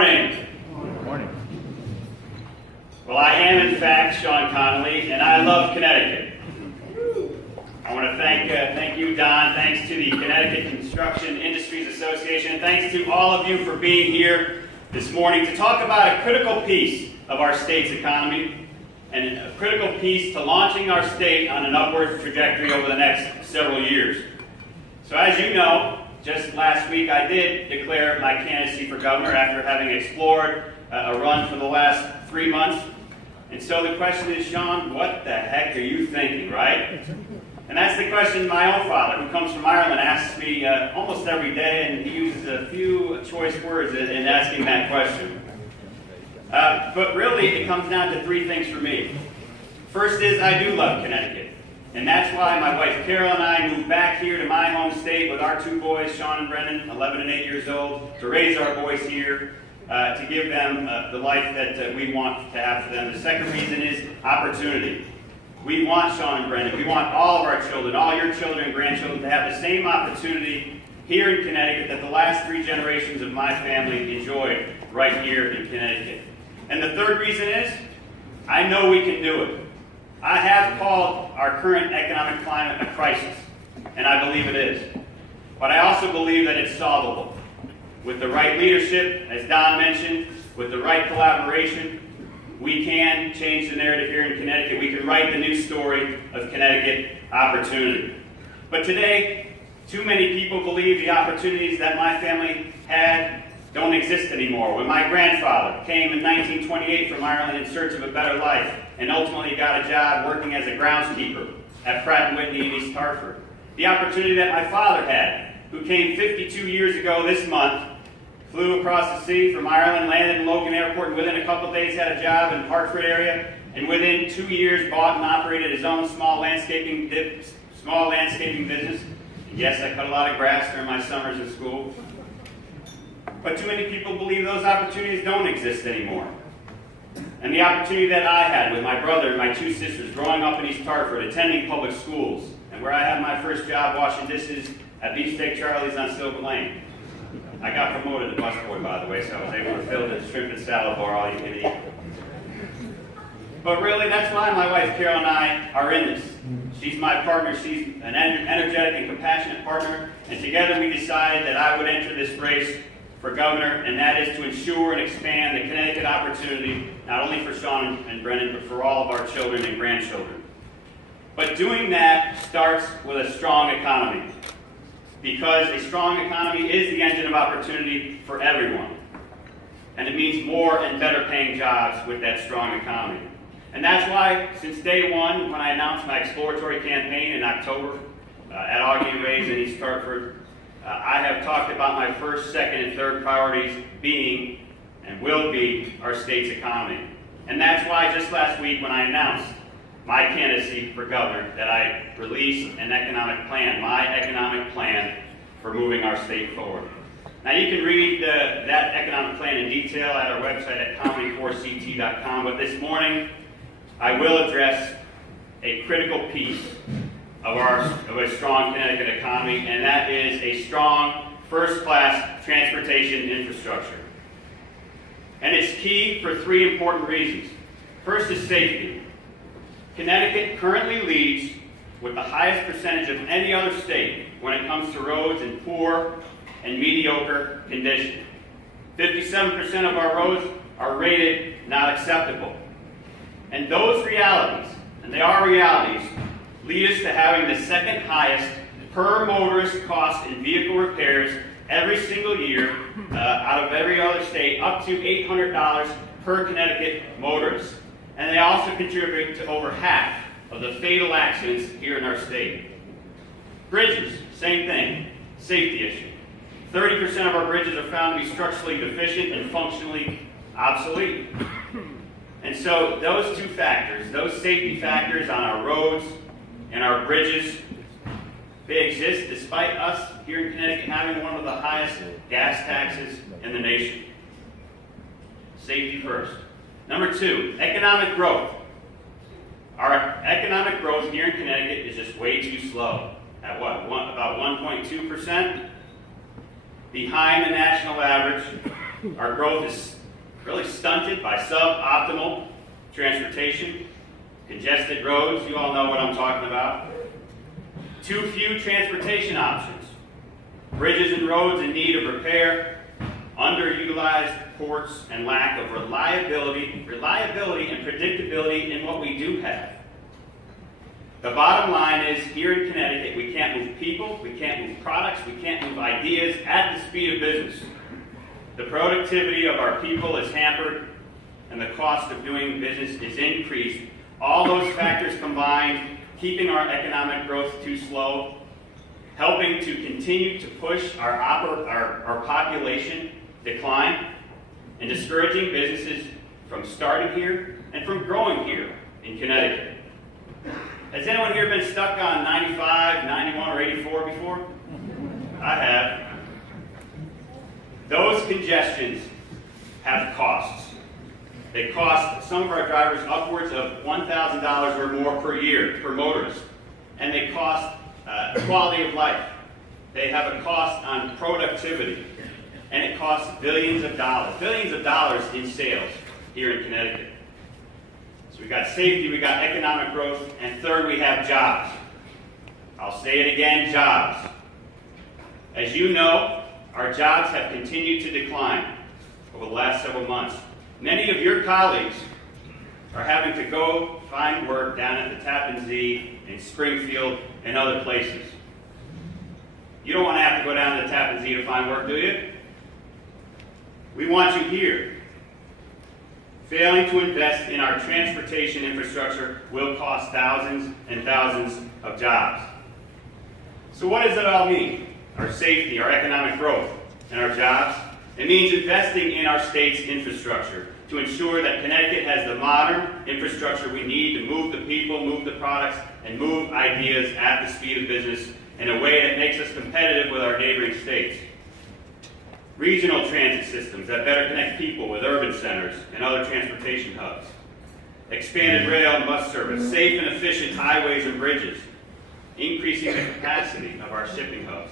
morning. Good morning. Well, I am in fact Sean Connolly, and I love Connecticut. I want to thank you, Don. Thanks to the Connecticut Construction Industries Association. Thanks to all of you for being here this morning to talk about a critical piece of our state's economy and a critical piece to launching our state on an upward trajectory over the next several years. So as you know, just last week I did declare my candidacy for governor after having explored a run for the last 3 months. And so the question is, Sean, what the heck are you thinking, right? And that's the question my own father, who comes from Ireland, asks me almost every day, and he uses a few choice words in asking that question. But really, it comes down to 3 things for me. First is, I do love Connecticut. And that's why my wife Carol and I moved back here to my home state with our 2 boys, Sean and Brennan, 11 and 8 years old, to raise our boys here, to give them the life that we want to have for them. The second reason is opportunity. We want Sean and Brennan, we want all of our children, all your children and grandchildren, to have the same opportunity here in Connecticut that the last 3 generations of my family enjoyed right here in Connecticut. And the third reason is, I know we can do it. I have called our current economic climate a crisis, and I believe it is. But I also believe that it's solvable. With the right leadership, as Don mentioned, with the right collaboration, we can change the narrative here in Connecticut. We can write the new story of Connecticut opportunity. But today, too many people believe the opportunities that my family had don't exist anymore. When my grandfather came in 1928 from Ireland in search of a better life and ultimately got a job working as a groundskeeper at Pratt & Whitney in East Hartford. The opportunity that my father had, who came 52 years ago this month, flew across the sea from Ireland, landed in Logan Airport, and within a couple of days had a job in the Hartford area, and within 2 years bought and operated his own small landscaping business. And yes, I cut a lot of grass during my summers in school. But too many people believe those opportunities don't exist anymore. And the opportunity that I had with my brother and my 2 sisters growing up in East Hartford, attending public schools, and where I had my first job washing dishes at Beefsteak Charlie's on Silver Lane. I got promoted to busboy, by the way, so I was able to fill the shrimp and salad bar all you can eat. But really, that's why my wife Carol and I are in this. She's my partner. She's an energetic and compassionate partner. And together we decided that I would enter this race for governor, and that is to ensure and expand the Connecticut opportunity, not only for Sean and Brennan, but for all of our children and grandchildren. But doing that starts with a strong economy, because a strong economy is the engine of opportunity for everyone. And it means more and better paying jobs with that strong economy. And that's why, since day one, when I announced my exploratory campaign in October at Augie and Ray's in East Hartford, I have talked about my first, second, and third priorities being and will be our state's economy. And that's why just last week when I announced my candidacy for governor that I released an economic plan, my economic plan for moving our state forward. Now you can read that economic plan in detail at our website at comedy4ct.com, but this morning I will address a critical piece of a strong Connecticut economy, and that is a strong first-class transportation infrastructure. And it's key for 3 important reasons. First is safety. Connecticut currently leads with the highest percentage of any other state when it comes to roads in poor and mediocre condition. 57% of our roads are rated not acceptable. And those realities, and they are realities, lead us to having the second highest per motorist cost in vehicle repairs every single year out of every other state, up to $800 per Connecticut motorist. And they also contribute to over half of the fatal accidents here in our state. Bridges, same thing, safety issue. 30% of our bridges are found to be structurally deficient and functionally obsolete. And so those 2 factors, those safety factors on our roads and our bridges, they exist despite us here in Connecticut having one of the highest gas taxes in the nation. Safety first. Number 2, economic growth. Our economic growth here in Connecticut is just way too slow. At about 1.2%, behind the national average, Our growth is really stunted by suboptimal transportation, congested roads, you all know what I'm talking about, too few transportation options, bridges and roads in need of repair, underutilized ports, and lack of reliability and predictability in what we do have. The bottom line is, here in Connecticut, we can't move people, we can't move products, we can't move ideas at the speed of business. The productivity of our people is hampered, and the cost of doing business is increased. All those factors combined, keeping our economic growth too slow, helping to continue to push our population decline, and discouraging businesses from starting here and from growing here in Connecticut. Has anyone here been stuck on 95, 91, or 84 before? I have. Those congestions have costs. They cost some of our drivers upwards of $1,000 or more per year per motorist. And they cost quality of life. They have a cost on productivity. And it costs billions of dollars in sales here in Connecticut. So we've got safety, we've got economic growth, and third, we have jobs. I'll say it again, jobs. As you know, our jobs have continued to decline over the last several months. Many of your colleagues are having to go find work down at the Tappan Zee in Springfield and other places. You don't want to have to go down to the Tappan Zee to find work, do you? We want you here. Failing to invest in our transportation infrastructure will cost thousands and thousands of jobs. So what does it all mean? Our safety, our economic growth, and our jobs? It means investing in our state's infrastructure to ensure that Connecticut has the modern infrastructure we need to move the people, move the products, and move ideas at the speed of business in a way that makes us competitive with our neighboring states. Regional transit systems that better connect people with urban centers and other transportation hubs. Expanded rail and bus service, safe and efficient highways and bridges, increasing the capacity of our shipping hubs.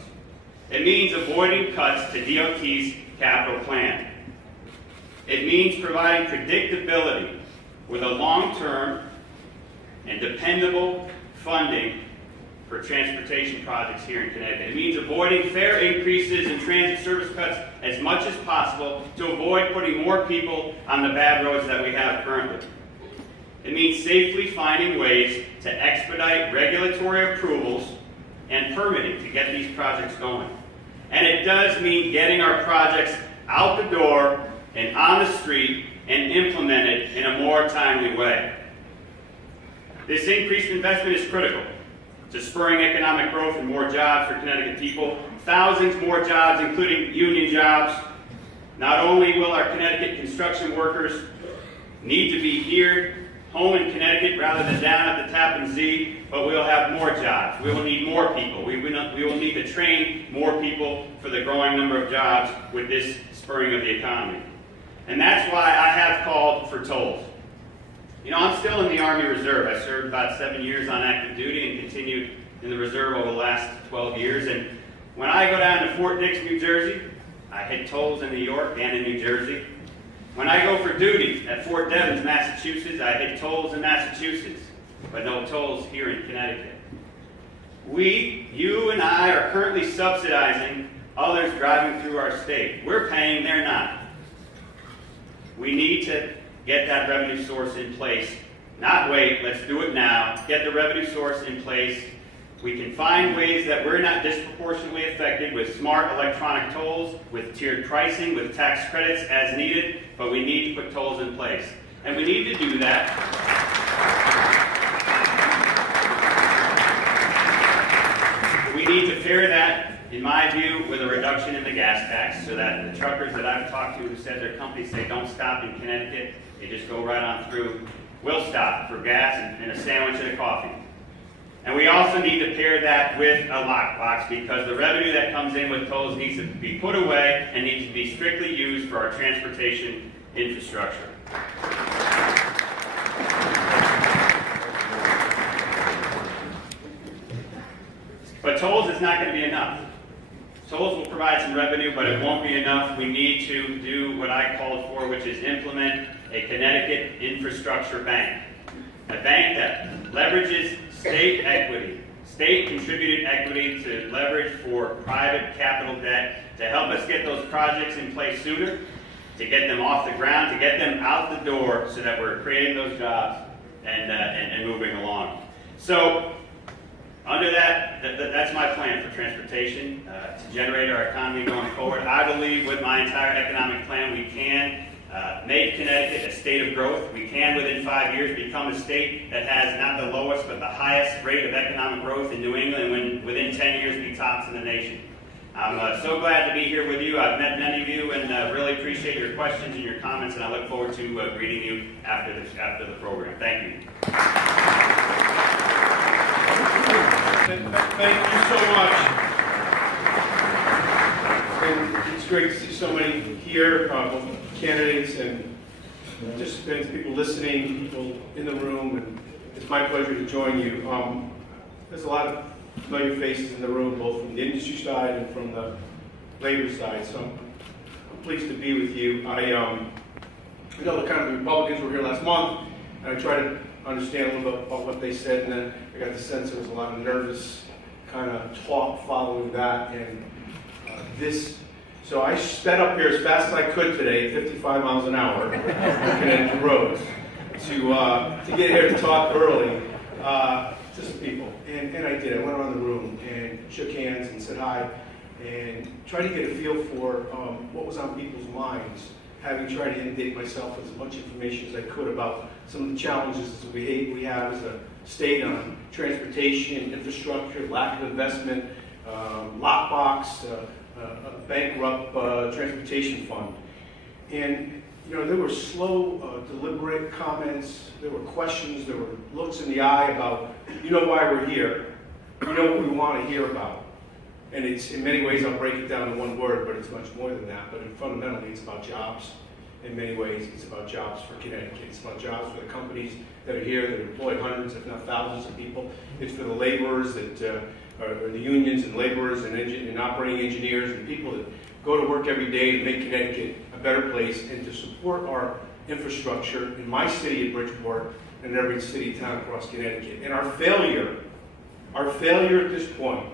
It means avoiding cuts to DOT's capital plan. It means providing predictability with a long-term and dependable funding for transportation projects here in Connecticut. It means avoiding fare increases and transit service cuts as much as possible to avoid putting more people on the bad roads that we have currently. It means safely finding ways to expedite regulatory approvals and permitting to get these projects going. And it does mean getting our projects out the door and on the street and implemented in a more timely way. This increased investment is critical to spurring economic growth and more jobs for Connecticut people. Thousands more jobs, including union jobs. Not only will our Connecticut construction workers need to be here, home in Connecticut, rather than down at the Tappan Zee, but we'll have more jobs. We will need more people. We will need to train more people for the growing number of jobs with this spurring of the economy. And that's why I have called for tolls. You know, I'm still in the Army Reserve. I served about 7 years on active duty and continued in the Reserve over the last 12 years. And when I go down to Fort Dix, New Jersey, I hit tolls in New York and in New Jersey. When I go for duty at Fort Devens, Massachusetts, I hit tolls in Massachusetts, but no tolls here in Connecticut. You and I are currently subsidizing others driving through our state. We're paying, they're not. We need to get that revenue source in place. Not wait, let's do it now. Get the revenue source in place. We can find ways that we're not disproportionately affected with smart electronic tolls, with tiered pricing, with tax credits as needed, but we need to put tolls in place. And we need to do that. We need to pair that, in my view, with a reduction in the gas tax so that the truckers that I've talked to who said their companies say don't stop in Connecticut, they just go right on through, will stop for gas and a sandwich and a coffee. And we also need to pair that with a lockbox because the revenue that comes in with tolls needs to be put away and needs to be strictly used for our transportation infrastructure. But tolls is not going to be enough. Tolls will provide some revenue, but it won't be enough. We need to do what I called for, which is implement a Connecticut infrastructure bank. A bank that leverages state equity, state contributed equity to leverage for private capital debt to help us get those projects in place sooner, to get them off the ground, to get them out the door so that we're creating those jobs and moving along. So under that's my plan for transportation, to generate our economy going forward. I believe with my entire economic plan we can make Connecticut a state of growth. We can, within 5 years, become a state that has not the lowest but the highest rate of economic growth in New England, and within 10 years be tops in the nation. I'm so glad to be here with you. I've met many of you and really appreciate your questions and your comments, and I look forward to greeting you after the program. Thank you. Thank you so much. And it's great to see so many here, both candidates and participants, people listening, people in the room, and it's my pleasure to join you. There's a lot of familiar faces in the room, both from the industry side and from the labor side, so I'm pleased to be with you. I know the kind of the Republicans were here last month, and I tried to understand a little bit about what they said, and then I got the sense there was a lot of nervous kind of talk following that, and so I sped up here as fast as I could today, 55 miles an hour, looking at the roads, to get here to talk early to some people, and I did. I went around the room and shook hands and said hi, and tried to get a feel for what was on people's minds, having tried to inundate myself with as much information as I could about some of the challenges that we have as a state on transportation, infrastructure, lack of investment, lockbox, a bankrupt transportation fund. And there were slow, deliberate comments, there were questions, there were looks in the eye about, why we're here, what we want to hear about. And it's, in many ways, I'll break it down in one word, but it's much more than that. But fundamentally, it's about jobs. In many ways, it's about jobs for Connecticut. It's about jobs for the companies that are here, that employ hundreds, if not thousands of people. It's for the laborers that are the unions and laborers and operating engineers and people that go to work every day to make Connecticut a better place and to support our infrastructure in my city of Bridgeport and in every city and town across Connecticut. And our failure at this point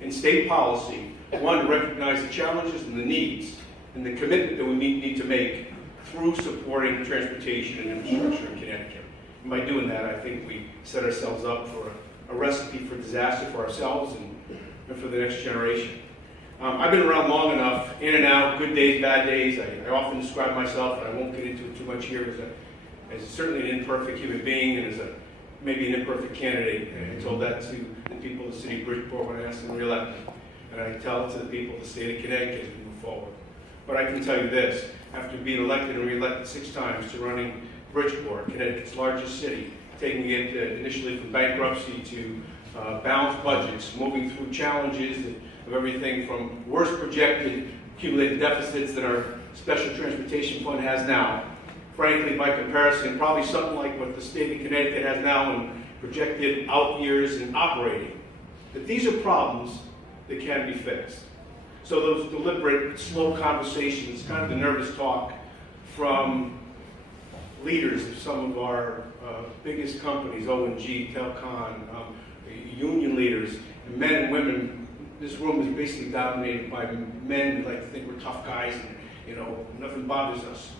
in state policy, one, to recognize the challenges and the needs and the commitment that we need to make through supporting transportation and infrastructure in Connecticut. And by doing that, I think we set ourselves up for a recipe for disaster for ourselves and for the next generation. I've been around long enough, in and out, good days, bad days. I often describe myself, and I won't get into it too much here, as certainly an imperfect human being and as maybe an imperfect candidate. And I told that to the people of the city of Bridgeport when I asked them to re-elect me. And I tell it to the people of the state of Connecticut as we move forward. But I can tell you this, after being elected and re-elected 6 times to running Bridgeport, Connecticut's largest city, taking it initially from bankruptcy to balanced budgets, moving through challenges of everything from worst projected accumulated deficits that our special transportation fund has now. Frankly, by comparison, probably something like what the state of Connecticut has now in projected out years in operating. But these are problems that can be fixed. So those deliberate, slow conversations, kind of the nervous talk from leaders of some of our biggest companies, O&G, Telcon, union leaders, and men and women. This room is basically dominated by men who like to think we're tough guys and, nothing bothers us.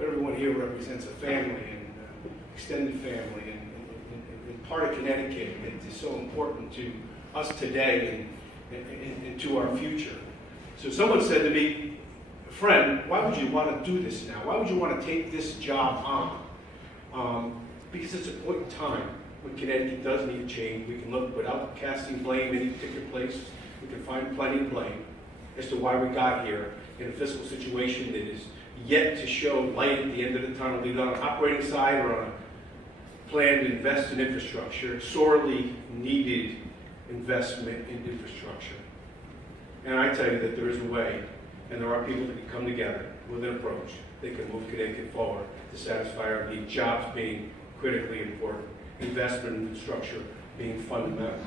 Everyone here represents a family and extended family and part of Connecticut. It is so important to us today and to our future. So someone said to me, friend, why would you want to do this now? Why would you want to take this job on? Because it's a point in time when Connecticut does need change. We can look without casting blame in any particular place. We can find plenty of blame as to why we got here in a fiscal situation that is yet to show light at the end of the tunnel, either on an operating side or on a plan to invest in infrastructure, sorely needed investment in infrastructure. And I tell you that there is a way, and there are people that can come together with an approach that can move Connecticut forward to satisfy our needs, jobs being critically important, investment in infrastructure being fundamental.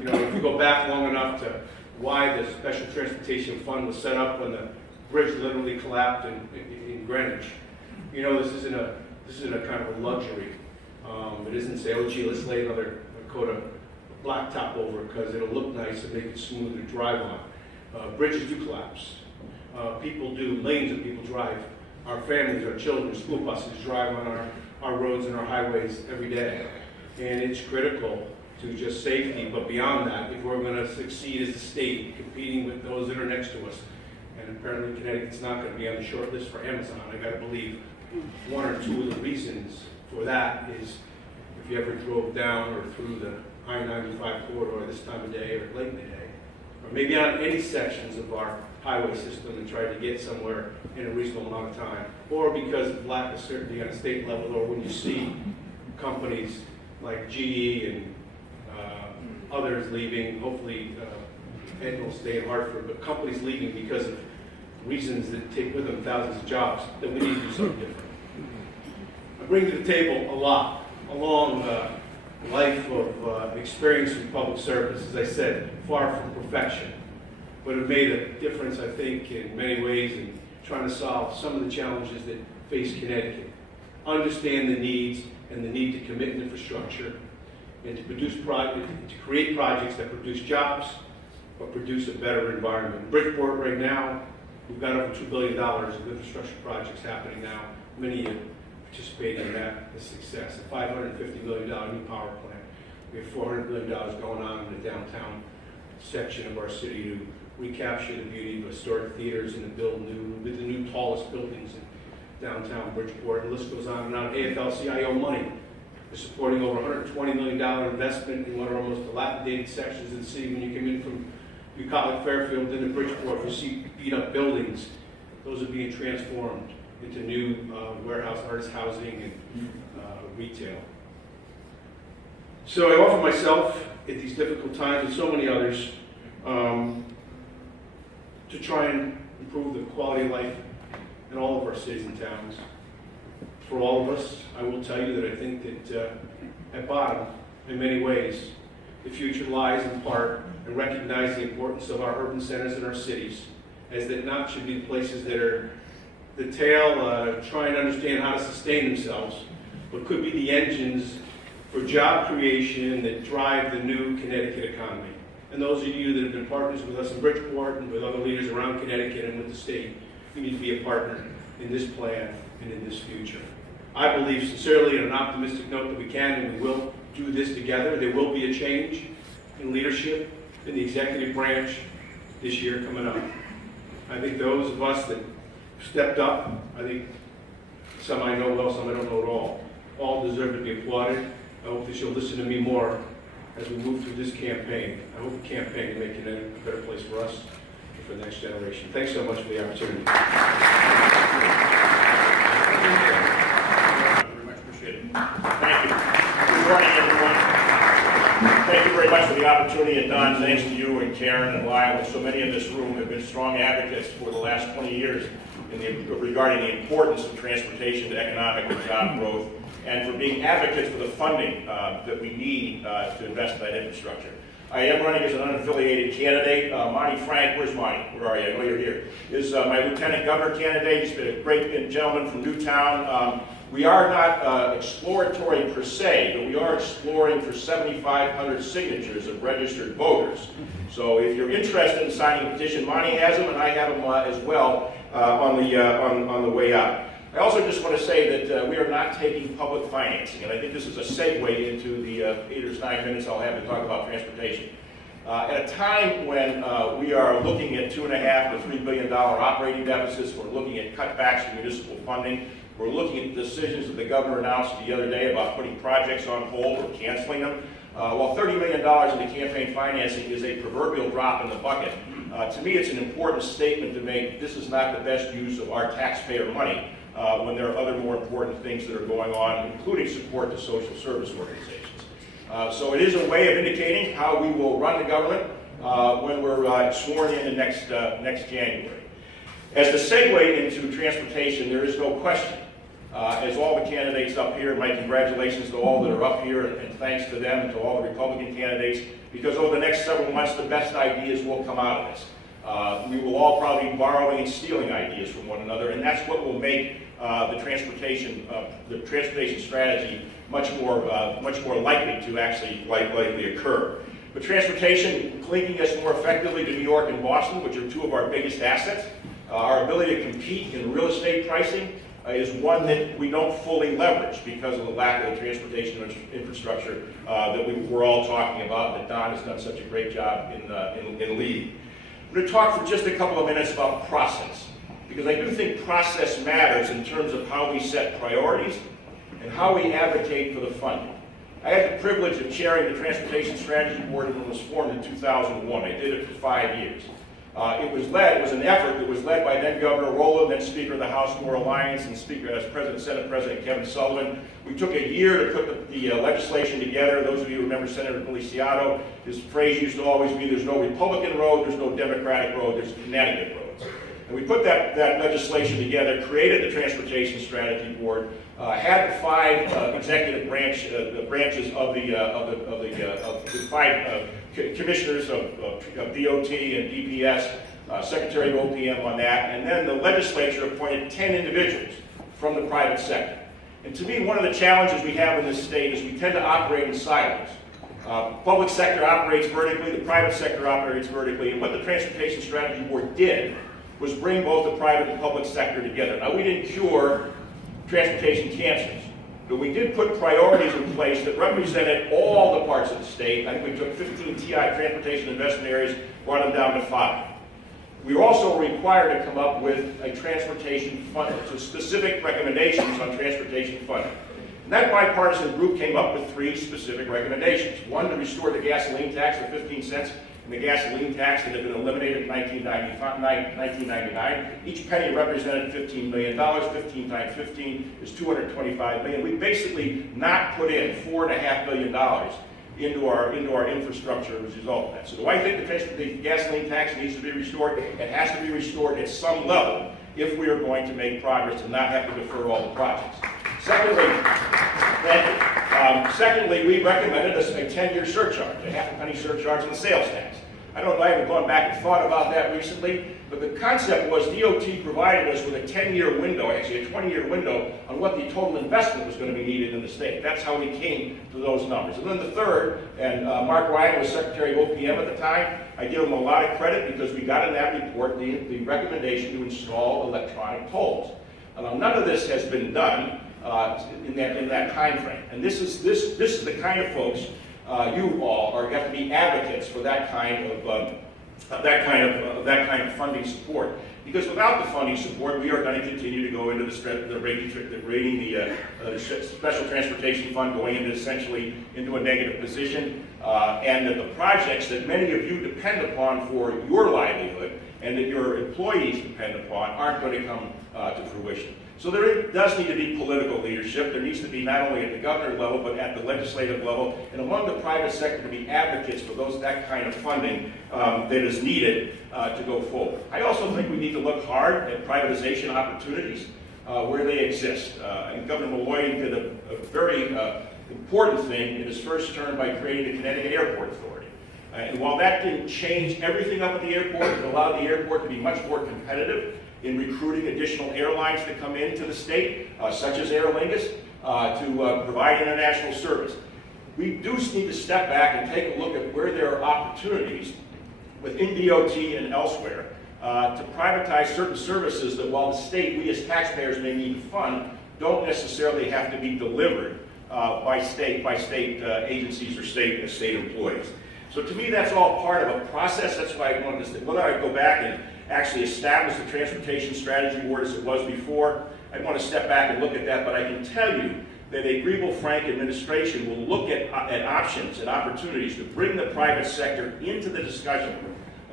If we go back long enough to why the Special Transportation Fund was set up when the bridge literally collapsed in Greenwich. You know, this isn't a kind of a luxury. It isn't say, oh gee, let's lay another coat of blacktop over it because it'll look nice and make it smooth to drive on. Bridges do collapse. People do, lanes of people drive. Our families, our children, school buses drive on our roads and our highways every day. And it's critical to just safety, but beyond that, if we're going to succeed as a state, competing with those that are next to us, and apparently Connecticut's not going to be on the short list for Amazon, I got to believe one or two of the reasons for that is if you ever drove down or through the I-95 corridor this time of day or late in the day, or maybe on any sections of our highway system and tried to get somewhere in a reasonable amount of time, or because of lack of certainty on a state level, or when you see companies like GE and others leaving, hopefully Ed will stay in Hartford, but companies leaving because of reasons that take with them thousands of jobs, then we need to do something different. I bring to the table a lot, a long life of experience in public service, as I said, far from perfection, but have made a difference, I think, in many ways in trying to solve some of the challenges that face Connecticut. Understand the needs and the need to commit infrastructure and to create projects that produce jobs, but produce a better environment. Bridgeport right now, we've got over $2 billion of infrastructure projects happening now. Many of you participating in that, the success. A $550 million new power plant. We have $400 million going on in the downtown section of our city to recapture the beauty of historic theaters and to build with the new tallest buildings in downtown Bridgeport. And the list goes on and on. AFL-CIO money. We're supporting over $120 million investment in one of our most dilapidated sections of the city. When you come in from Bucolic, Fairfield, into Bridgeport, you see beat-up buildings. Those are being transformed into new warehouse, artist housing, and retail. So I offer myself at these difficult times, and so many others, to try and improve the quality of life in all of our cities and towns. For all of us, I will tell you that I think that at bottom, in many ways, the future lies in part in recognizing the importance of our urban centers and our cities, as that not should be the places that are the tail trying to understand how to sustain themselves, but could be the engines for job creation that drive the new Connecticut economy. And those of you that have been partners with us in Bridgeport and with other leaders around Connecticut and with the state, you need to be a partner in this plan and in this future. I believe sincerely, on an optimistic note, that we can and we will do this together. There will be a change in leadership in the executive branch this year coming up. I think those of us that stepped up, I think some I know well, some I don't know at all deserve to be applauded. I hope that you'll listen to me more as we move through this campaign. I hope the campaign to make it a better place for us and for the next generation. Thanks so much for the opportunity. Very much appreciated. Thank you. Good morning, everyone. Thank you very much for the opportunity, and Don, thanks to you and Karen and Lyle and so many in this room have been strong advocates for the last 20 years regarding the importance of transportation to economic and job growth, and for being advocates for the funding that we need to invest in that infrastructure. I am running as an unaffiliated candidate. Marty Frank, where's Marty? Where are you? I know you're here. Is my lieutenant governor candidate. He's been a great gentleman from Newtown. We are not exploratory per se, but we are exploring for 7,500 signatures of registered voters. So if you're interested in signing a petition, Marty has them, and I have them as well on the way up. I also just want to say that we are not taking public financing, and I think this is a segue into the 8 or 9 minutes I'll have to talk about transportation. At a time when we are looking at $2.5 to $3 billion operating deficits, we're looking at cutbacks to municipal funding, we're looking at decisions that the governor announced the other day about putting projects on hold or canceling them. While $30 million into campaign financing is a proverbial drop in the bucket, to me it's an important statement to make. This is not the best use of our taxpayer money when there are other more important things that are going on, including support to social service organizations. So it is a way of indicating how we will run the government when we're sworn in next January. As the segue into transportation, there is no question, as all the candidates up here, and my congratulations to all that are up here, and thanks to them and to all the Republican candidates, because over the next several months, the best ideas will come out of this. We will all probably be borrowing and stealing ideas from one another, and that's what will make the transportation strategy much more likely to actually likely occur. But transportation linking us more effectively to New York and Boston, which are two of our biggest assets. Our ability to compete in real estate pricing is one that we don't fully leverage because of the lack of the transportation infrastructure that we're all talking about, that Don has done such a great job in leading. I'm going to talk for just a couple of minutes about process, because I do think process matters in terms of how we set priorities and how we advocate for the funding. I had the privilege of chairing the Transportation Strategy Board when it was formed in 2001. I did it for 5 years. It was an effort that was led by then Governor Rowland, then Speaker of the House, Moore Alliance, and Senate President Kevin Sullivan. We took a year to put the legislation together. Those of you who remember Senator Feliciano, his phrase used to always be, there's no Republican road, there's no Democratic road, there's Connecticut roads. And we put that legislation together, created the Transportation Strategy Board, had the 5 executive branches of the 5 commissioners of DOT and DPS, Secretary of OPM on that, and then the legislature appointed 10 individuals from the private sector. And to me, one of the challenges we have in this state is we tend to operate in silos. Public sector operates vertically, the private sector operates vertically, and what the Transportation Strategy Board did was bring both the private and public sector together. Now, we didn't cure transportation cancers, but we did put priorities in place that represented all the parts of the state. I think we took 15 TI transportation investment areas, brought them down to 5. We were also required to come up with a transportation fund, so specific recommendations on transportation funding. And that bipartisan group came up with 3 specific recommendations. One, to restore the gasoline tax to 15 cents, and the gasoline tax that had been eliminated in 1999. Each penny represented $15 million. 15 times 15 is $225 million. We basically not put in $4.5 billion into our infrastructure as a result of that. So do I think the gasoline tax needs to be restored? It has to be restored at some level if we are going to make progress and not have to defer all the projects. Secondly, we recommended a 10-year surcharge, a half a penny surcharge on the sales tax. I don't know, I haven't gone back and thought about that recently, but the concept was DOT provided us with a 10-year window, actually a 20-year window, on what the total investment was going to be needed in the state. That's how we came to those numbers. And then the third, and Mark Ryan was Secretary of OPM at the time, I give him a lot of credit because we got in that report the recommendation to install electronic tolls. Now, none of this has been done in that time frame. And this is the kind of folks you all are going to be advocates for that kind of funding support. Because without the funding support, we are going to continue to go into the special transportation fund, going into essentially into a negative position, and that the projects that many of you depend upon for your livelihood and that your employees depend upon aren't going to come to fruition. So there does need to be political leadership. There needs to be not only at the governor level, but at the legislative level, and among the private sector to be advocates for that kind of funding that is needed to go forward. I also think we need to look hard at privatization opportunities where they exist. And Governor Malloy did a very important thing in his first term by creating the Connecticut Airport Authority. And while that didn't change everything up at the airport, it allowed the airport to be much more competitive in recruiting additional airlines to come into the state, such as Aer Lingus, to provide international service. We do need to step back and take a look at where there are opportunities within DOT and elsewhere to privatize certain services that, while the state, we as taxpayers may need to fund, don't necessarily have to be delivered by state agencies or state employees. So to me, that's all part of a process. That's why I wanted to say, whether I go back and actually establish the Transportation Strategy Board as it was before, I want to step back and look at that, but I can tell you that a Griebel-Frank administration will look at options and opportunities to bring the private sector into the discussion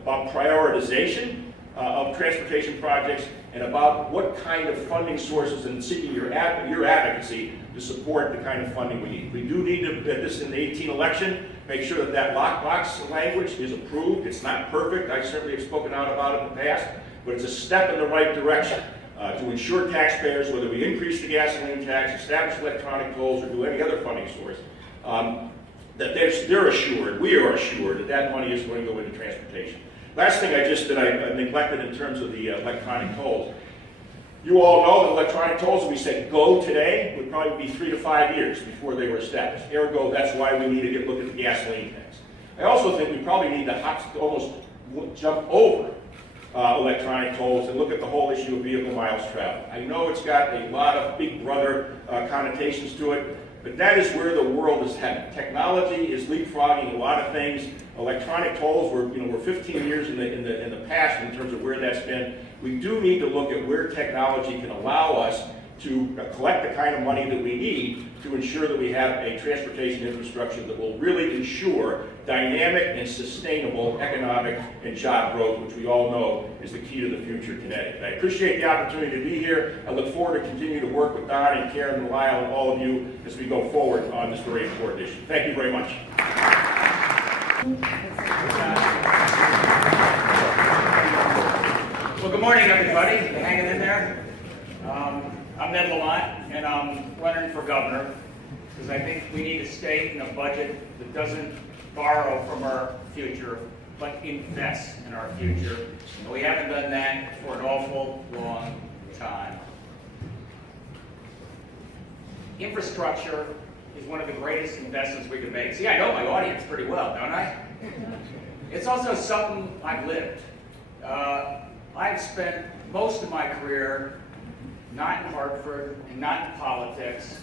about prioritization of transportation projects and about what kind of funding sources and seeking your advocacy to support the kind of funding we need. We do need to, in the 2018 election, make sure that lockbox language is approved. It's not perfect. I certainly have spoken out about it in the past, but it's a step in the right direction to ensure taxpayers, whether we increase the gasoline tax, establish electronic tolls, or do any other funding source, that they're assured, we are assured, that that money is going to go into transportation. Last thing that I neglected in terms of the electronic tolls. You all know that electronic tolls, we said go today, would probably be 3 to 5 years before they were established. Ergo, that's why we need to look at the gasoline tax. I also think we probably need to almost jump over electronic tolls and look at the whole issue of vehicle miles traveled. I know it's got a lot of big brother connotations to it, but that is where the world is headed. Technology is leapfrogging a lot of things. Electronic tolls were 15 years in the past in terms of where that's been. We do need to look at where technology can allow us to collect the kind of money that we need to ensure that we have a transportation infrastructure that will really ensure dynamic and sustainable economic and job growth, which we all know is the key to the future of Connecticut. I appreciate the opportunity to be here. I look forward to continue to work with Don and Karen and Lyle and all of you as we go forward on this very important issue. Thank you very much. Well, good morning, everybody. You hanging in there? I'm Ned Lamont, and I'm running for governor because I think we need a state and a budget that doesn't borrow from our future, but invest in our future. And we haven't done that for an awful long time. Infrastructure is one of the greatest investments we can make. See, I know my audience pretty well, don't I? It's also something I've lived. I've spent most of my career not in Hartford and not in politics,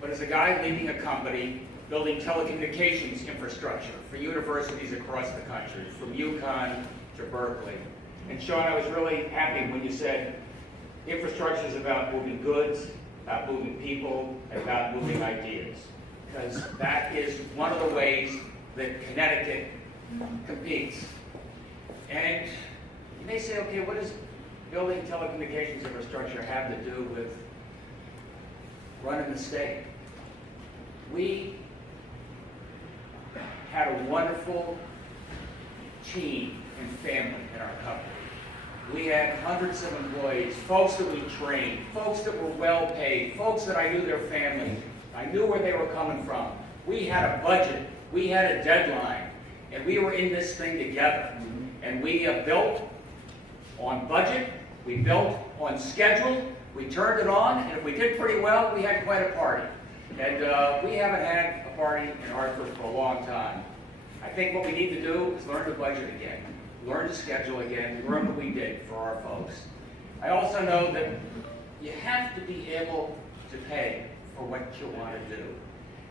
but as a guy leading a company building telecommunications infrastructure for universities across the country, from UConn to Berkeley. And Sean, I was really happy when you said infrastructure is about moving goods, about moving people, and about moving ideas. Because that is one of the ways that Connecticut competes. And you may say, okay, what does building telecommunications infrastructure have to do with running the state? We had a wonderful team and family in our company. We had hundreds of employees, folks that we trained, folks that were well paid, folks that I knew their families. I knew where they were coming from. We had a budget, we had a deadline, and we were in this thing together. And we built on budget, we built on schedule, we turned it on, and if we did pretty well, we had quite a party. And we haven't had a party in Hartford for a long time. I think what we need to do is learn to budget again, learn to schedule again, learn what we did for our folks. I also know that you have to be able to pay for what you want to do.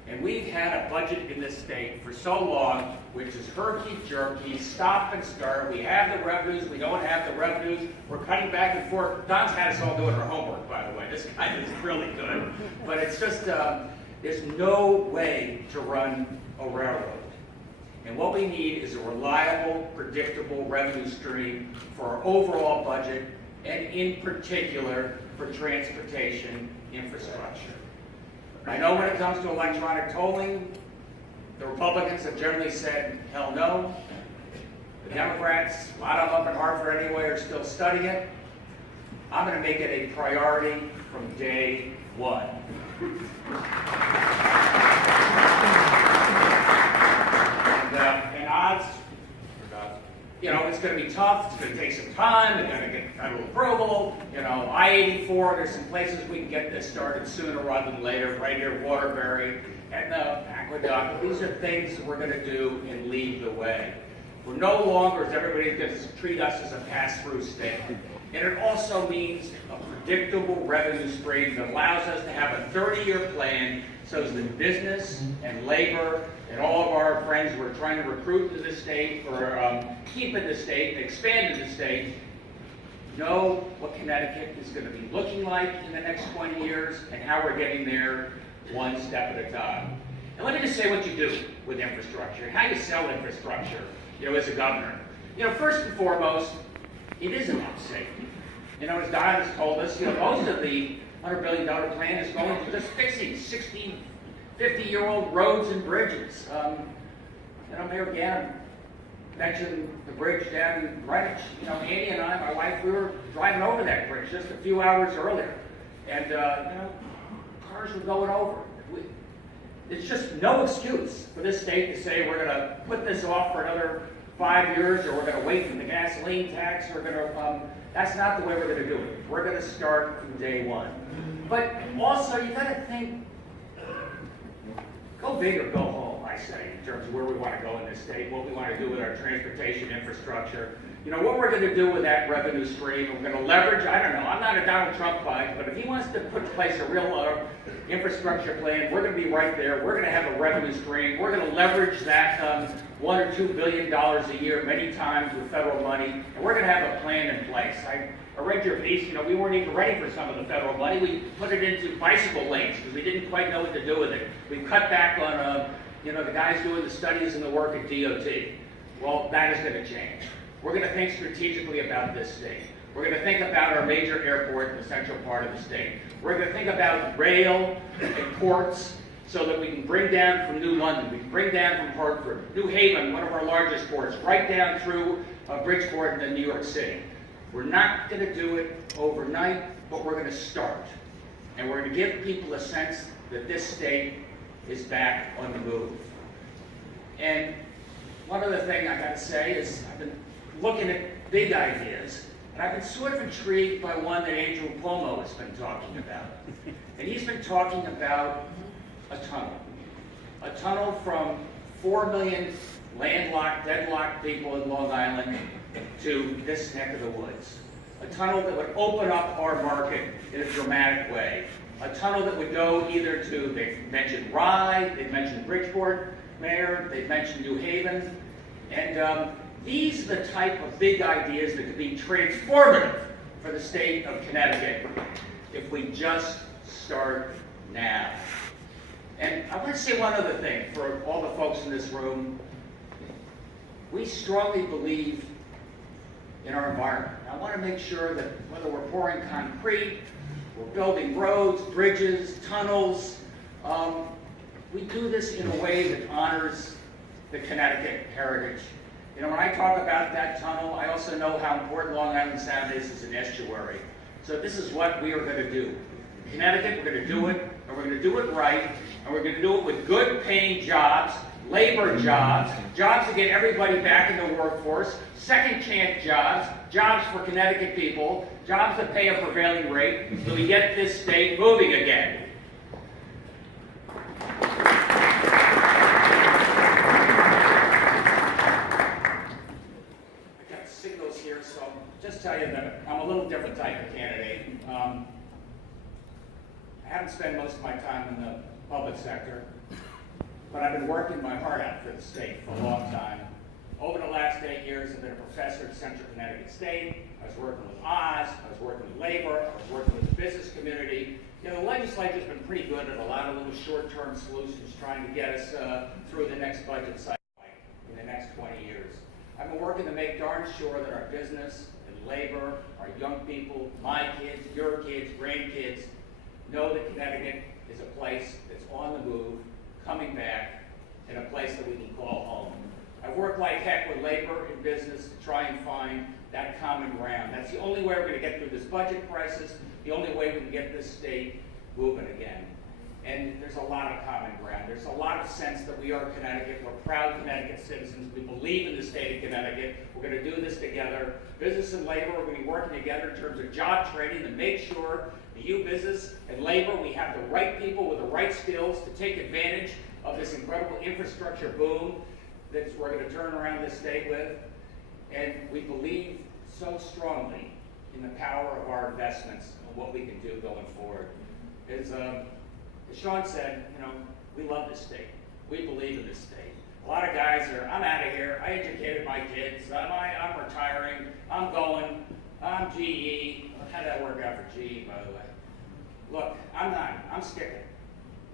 And we've had a budget in this state for so long, which is herky-jerky, stop and start. We have the revenues, we don't have the revenues. We're cutting back and forth. Don's had us all doing our homework, by the way. This guy is really good. But it's just, there's no way to run a railroad. And what we need is a reliable, predictable revenue stream for our overall budget, and in particular, for transportation infrastructure. I know when it comes to electronic tolling, the Republicans have generally said, hell no. The Democrats, a lot of them up in Hartford anyway, are still studying it. I'm going to make it a priority from day one. And odds, it's going to be tough. It's going to take some time. They're going to get federal approval. I-84, there's some places we can get this started sooner rather than later. Right here, Waterbury and the Aqueduct. These are things that we're going to do and lead the way. We're no longer, as everybody's going to treat us as a pass-through state. And it also means a predictable revenue stream that allows us to have a 30-year plan so that business and labor and all of our friends who are trying to recruit to the state or keep in the state and expand in the state know what Connecticut is going to be looking like in the next 20 years and how we're getting there one step at a time. And let me just say what you do with infrastructure, how you sell infrastructure, as a governor. First and foremost, it is about safety. As Don has told us, most of the $100 billion plan is going to just fixing 60, 50-year-old roads and bridges. Mayor Gannon mentioned the bridge down in Greenwich. Andy and I, my wife, we were driving over that bridge just a few hours earlier. And, cars were going over. It's just no excuse for this state to say we're gonna put this off for another 5 years, or we're gonna wait for the gasoline tax, or we're gonna, that's not the way we're gonna do it. We're gonna start from day one. But also, you gotta think, go big or go home, I say, in terms of where we want to go in this state, what we want to do with our transportation infrastructure. You know, what we're going to do with that revenue stream. We're going to leverage, I don't know, I'm not a Donald Trump guy, but if he wants to put in place a real infrastructure plan, we're going to be right there. We're going to have a revenue stream. We're going to leverage that $1 or $2 billion a year many times with federal money, and we're going to have a plan in place. I read your piece, you know, we weren't even ready for some of the federal money. We put it into bicycle lanes because we didn't quite know what to do with it. We cut back on, you know, the guys doing the studies and the work at DOT. Well, that is going to change. We're going to think strategically about this state. We're going to think about our major airport in the central part of the state. We're going to think about rail and ports so that we can bring down from New London, we can bring down from Hartford, New Haven, one of our largest ports, right down through Bridgeport and New York City. We're not going to do it overnight, but we're going to start. And we're going to give people a sense that this state is back on the move. And one other thing I got to say is I've been looking at big ideas, and I've been sort of intrigued by one that Andrew Cuomo has been talking about. And he's been talking about a tunnel from 4 million landlocked, deadlocked people in Long Island to this neck of the woods. A tunnel that would open up our market in a dramatic way. A tunnel that would go either to, they've mentioned Rye, they've mentioned Bridgeport, Mayor, they've mentioned New Haven, and these are the type of big ideas that could be transformative for the state of Connecticut if we just start now. And I want to say one other thing for all the folks in this room. We strongly believe in our environment. I want to make sure that whether we're pouring concrete, we're building roads, bridges, tunnels, we do this in a way that honors the Connecticut heritage. You know, when I talk about that tunnel, I also know how important Long Island Sound is as an estuary. So this is what we are going to do. In Connecticut, we're going to do it, and we're going to do it right, and we're going to do it with good paying jobs, labor jobs, jobs to get everybody back in the workforce, second chance jobs, jobs for Connecticut people, jobs that pay a prevailing rate, so we get this state moving again. I got signals here, so I'll just tell you that I'm a little different type of candidate. I haven't spent most of my time in the public sector, but I've been working my heart out for the state for a long time. Over the last 8 years, I've been a professor at Central Connecticut State. I was working with Oz, I was working with labor, I was working with the business community. You know, the legislature's been pretty good at a lot of little short-term solutions trying to get us through the next budget cycle in the next 20 years. I've been working to make darn sure that our business and labor, our young people, my kids, your kids, grandkids, know that Connecticut is a place that's on the move, coming back, and a place that we can call home. I've worked like heck with labor and business to try and find that common ground. That's the only way we're going to get through this budget crisis, the only way we can get this state moving again. And there's a lot of common ground. There's a lot of sense that we are Connecticut. We're proud Connecticut citizens. We believe in the state of Connecticut. We're going to do this together. Business and labor, we're going to be working together in terms of job training to make sure that you business and labor, we have the right people with the right skills to take advantage of this incredible infrastructure boom that we're going to turn around this state with. And we believe so strongly in the power of our investments and what we can do going forward. As Sean said, you know, we love this state. We believe in this state. A lot of guys are, I'm out of here, I educated my kids, I'm retiring, I'm going, I'm GE. How did that work out for GE, by the way? Look, I'm not, I'm sticking.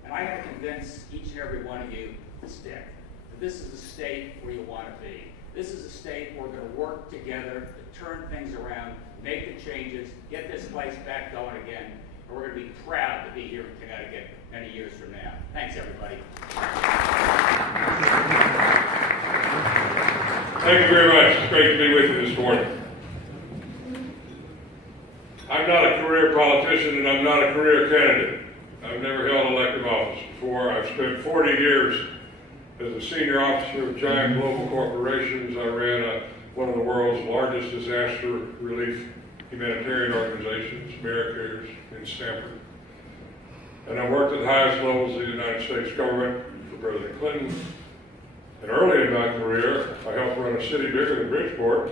And I got to convince each and every one of you to stick. That this is a state where you want to be. This is a state where we're going to work together to turn things around, make the changes, get this place back going again. And we're going to be proud to be here in Connecticut many years from now. Thanks, everybody. Thank you very much. It's great to be with you this morning. I'm not a career politician and I'm not a career candidate. I've never held elective office. before. I've spent 40 years as a senior officer of giant global corporations. I ran one of the world's largest disaster relief humanitarian organizations, AmeriCares, in Stanford. And I worked at the highest levels of the United States government for President Clinton. And early in my career, I helped run a city bigger than Bridgeport,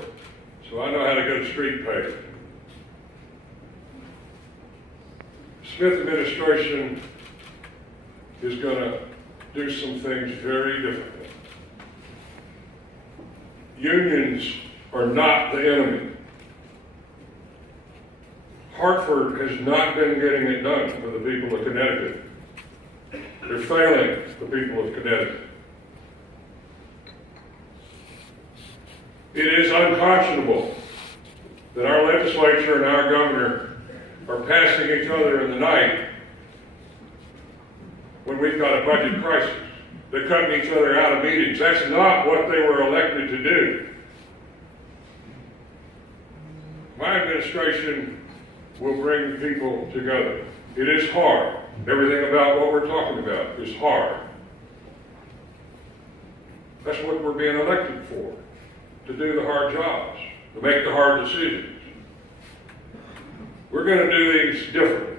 so I know how to get a street paved. Smith administration is going to do some things very differently. Unions are not the enemy. Hartford has not been getting it done for the people of Connecticut. They're failing the people of Connecticut. It is unconscionable that our legislature and our governor are passing each other in the night when we've got a budget crisis. They're cutting each other out of meetings. That's not what they were elected to do. My administration will bring people together. It is hard. Everything about what we're talking about is hard. That's what we're being elected for, to do the hard jobs, to make the hard decisions. We're going to do these differently.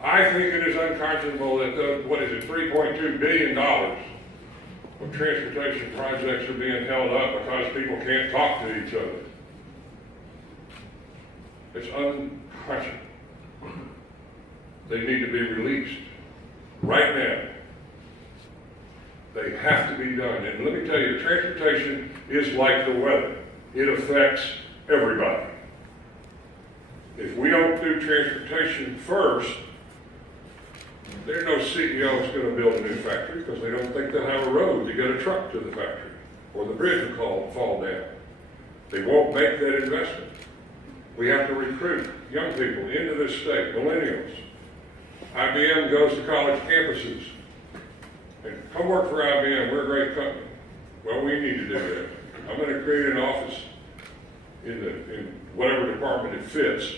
I think it is unconscionable that $3.2 billion of transportation projects are being held up because people can't talk to each other. It's unconscionable. They need to be released right now. They have to be done. And let me tell you, transportation is like the weather. It affects everybody. If we don't do transportation first, there's no CEO that's going to build a new factory because they don't think they'll have a road to get a truck to the factory, or the bridge will fall down. They won't make that investment. We have to recruit young people into this state, millennials. IBM goes to college campuses. And come work for IBM, we're a great company. Well, we need to do that. I'm going to create an office in whatever department it fits.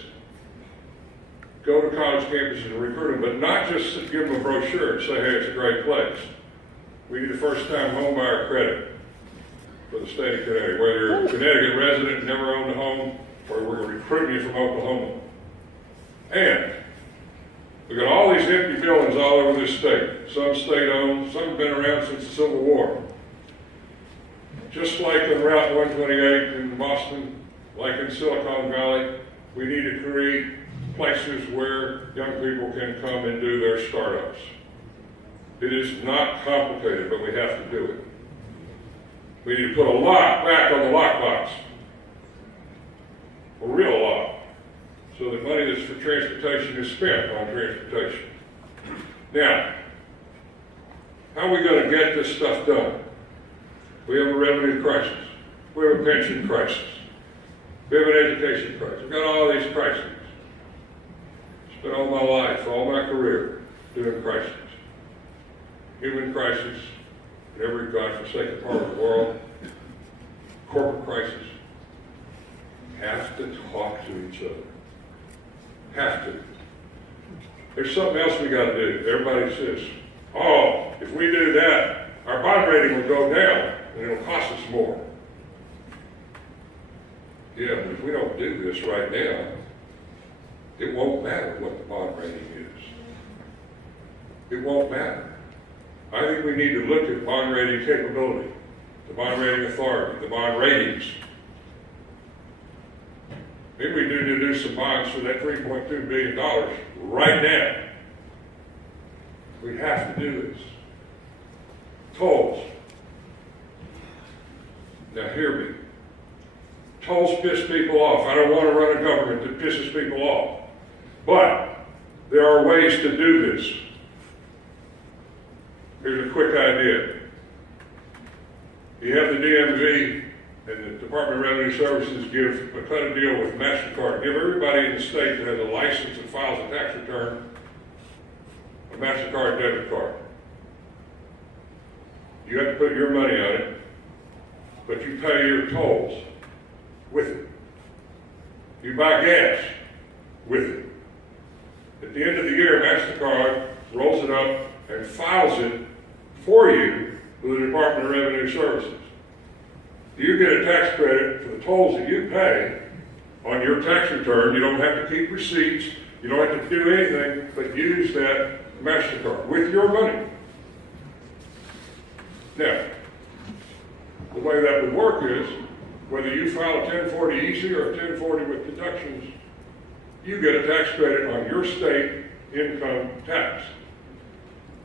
Go to college campuses and recruit them, but not just give them a brochure and say, hey, it's a great place. We need a first-time home buyer credit for the state of Connecticut. Whether you're a Connecticut resident and never owned a home, or we're recruiting you from Oklahoma. And we've got all these empty buildings all over this state. Some state-owned, some have been around since the Civil War. Just like on Route 128 in Boston, like in Silicon Valley, we need to create places where young people can come and do their startups. It is not complicated, but we have to do it. We need to put a lock back on the lockbox. A real lock. So the money that's for transportation is spent on transportation. Now, how are we going to get this stuff done? We have a revenue crisis. We have a pension crisis. We have an education crisis. We've got all these crises. Spent all my life, all my career, doing crises. Human crisis in every godforsaken part of the world. Corporate crisis. Have to talk to each other. Have to. There's something else we got to do. Everybody says, oh, if we do that, our bond rating will go down and it'll cost us more. Yeah, but if we don't do this right now, it won't matter what the bond rating is. It won't matter. I think we need to look at bond rating capability, the bond rating authority, the bond ratings. Maybe we need to do some bonds for that $3.2 billion right now. We have to do this. Tolls. Now hear me. Tolls piss people off. I don't want to run a government that pisses people off. But there are ways to do this. Here's a quick idea. You have the DMV and the Department of Revenue Services cut a deal with MasterCard. Give everybody in the state that has a license and files a tax return a MasterCard debit card. You have to put your money on it, but you pay your tolls with it. You buy gas with it. At the end of the year, MasterCard rolls it up and files it for you with the Department of Revenue Services. You get a tax credit for the tolls that you pay on your tax return. You don't have to keep receipts. You don't have to do anything but use that MasterCard with your money. Now, the way that would work is, whether you file a 1040 easy or a 1040 with deductions, you get a tax credit on your state income tax.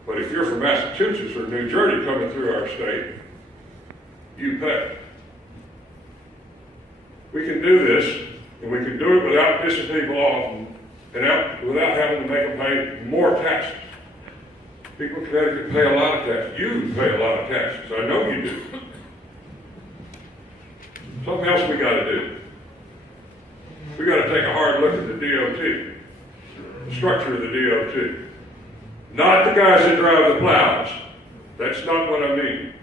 But if you're from Massachusetts or New Jersey coming through our state, you pay. We can do this, and we can do it without pissing people off and without having to make them pay more taxes. People in Connecticut pay a lot of taxes. You pay a lot of taxes. I know you do. Something else we got to do. We got to take a hard look at the DOT, the structure of the DOT. Not the guys that drive the plows. That's not what I mean.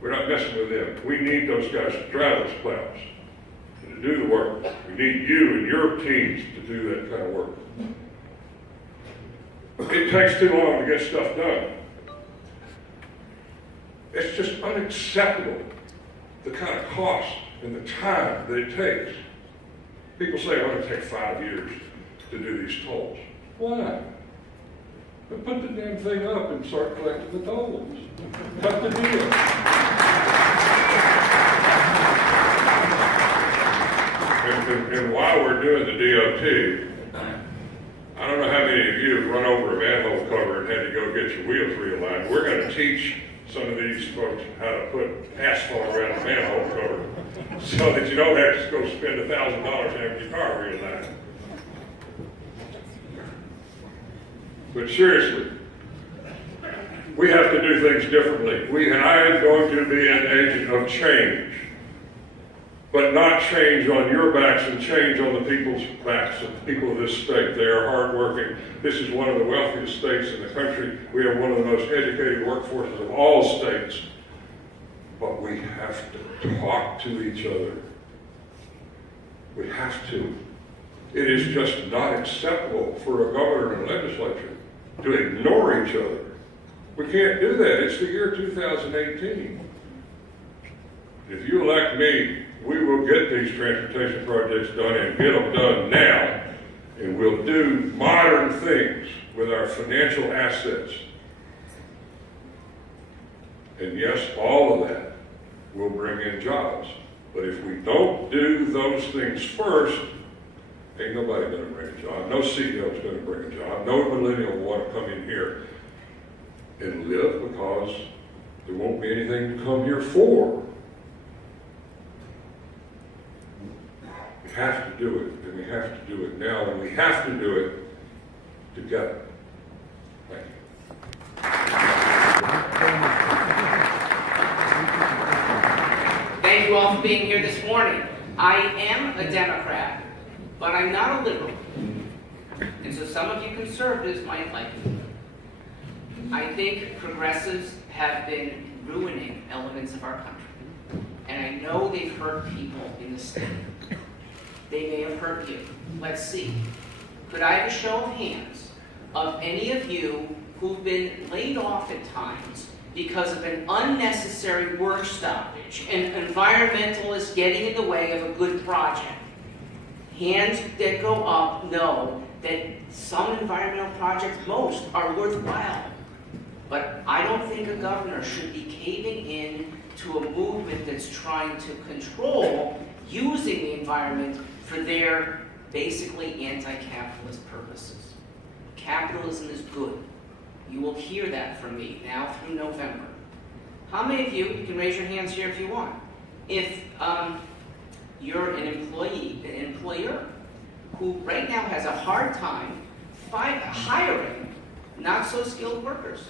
We're not messing with them. We need those guys to drive those plows and to do the work. We need you and your teams to do that kind of work. It takes too long to get stuff done. It's just unacceptable, the kind of cost and the time that it takes. People say, well, it'll take 5 years to do these tolls. Why? But put the damn thing up and start collecting the tolls. Cut the deal. And while we're doing the DOT, I don't know how many of you have run over a manhole cover and had to go get your wheels realigned. We're going to teach some of these folks how to put asphalt around a manhole cover so that you don't have to go spend $1,000 having your car realigned. But seriously, we have to do things differently. And I am going to be an agent of change, but not change on your backs and change on the people's backs, of the people of this state. They are hardworking. This is one of the wealthiest states in the country. We have one of the most educated workforces of all states. But we have to talk to each other. We have to. It is just not acceptable for a governor and a legislature to ignore each other. We can't do that. It's the year 2018. If you elect me, we will get these transportation projects done and get them done now. And we'll do modern things with our financial assets. And yes, all of that will bring in jobs. But if we don't do those things first, ain't nobody going to bring a job. No CEO is going to bring a job. No millennial will want to come in here and live because there won't be anything to come here for. We have to do it, and we have to do it now, and we have to do it together. Thank you. Thank you all for being here this morning. I am a Democrat, but I'm not a liberal. And so some of you conservatives might like me. I think progressives have been ruining elements of our country. And I know they've hurt people in the state. They may have hurt you. Let's see. Could I have a show of hands of any of you who've been laid off at times because of an unnecessary work stoppage and environmentalists getting in the way of a good project? Hands that go up know that some environmental projects, most, are worthwhile. But I don't think a governor should be caving in to a movement that's trying to control using the environment for their basically anti-capitalist purposes. Capitalism is good. You will hear that from me now through November. How many of you can raise your hands here if you want, if you're an employee, an employer, who right now has a hard time hiring not so skilled workers?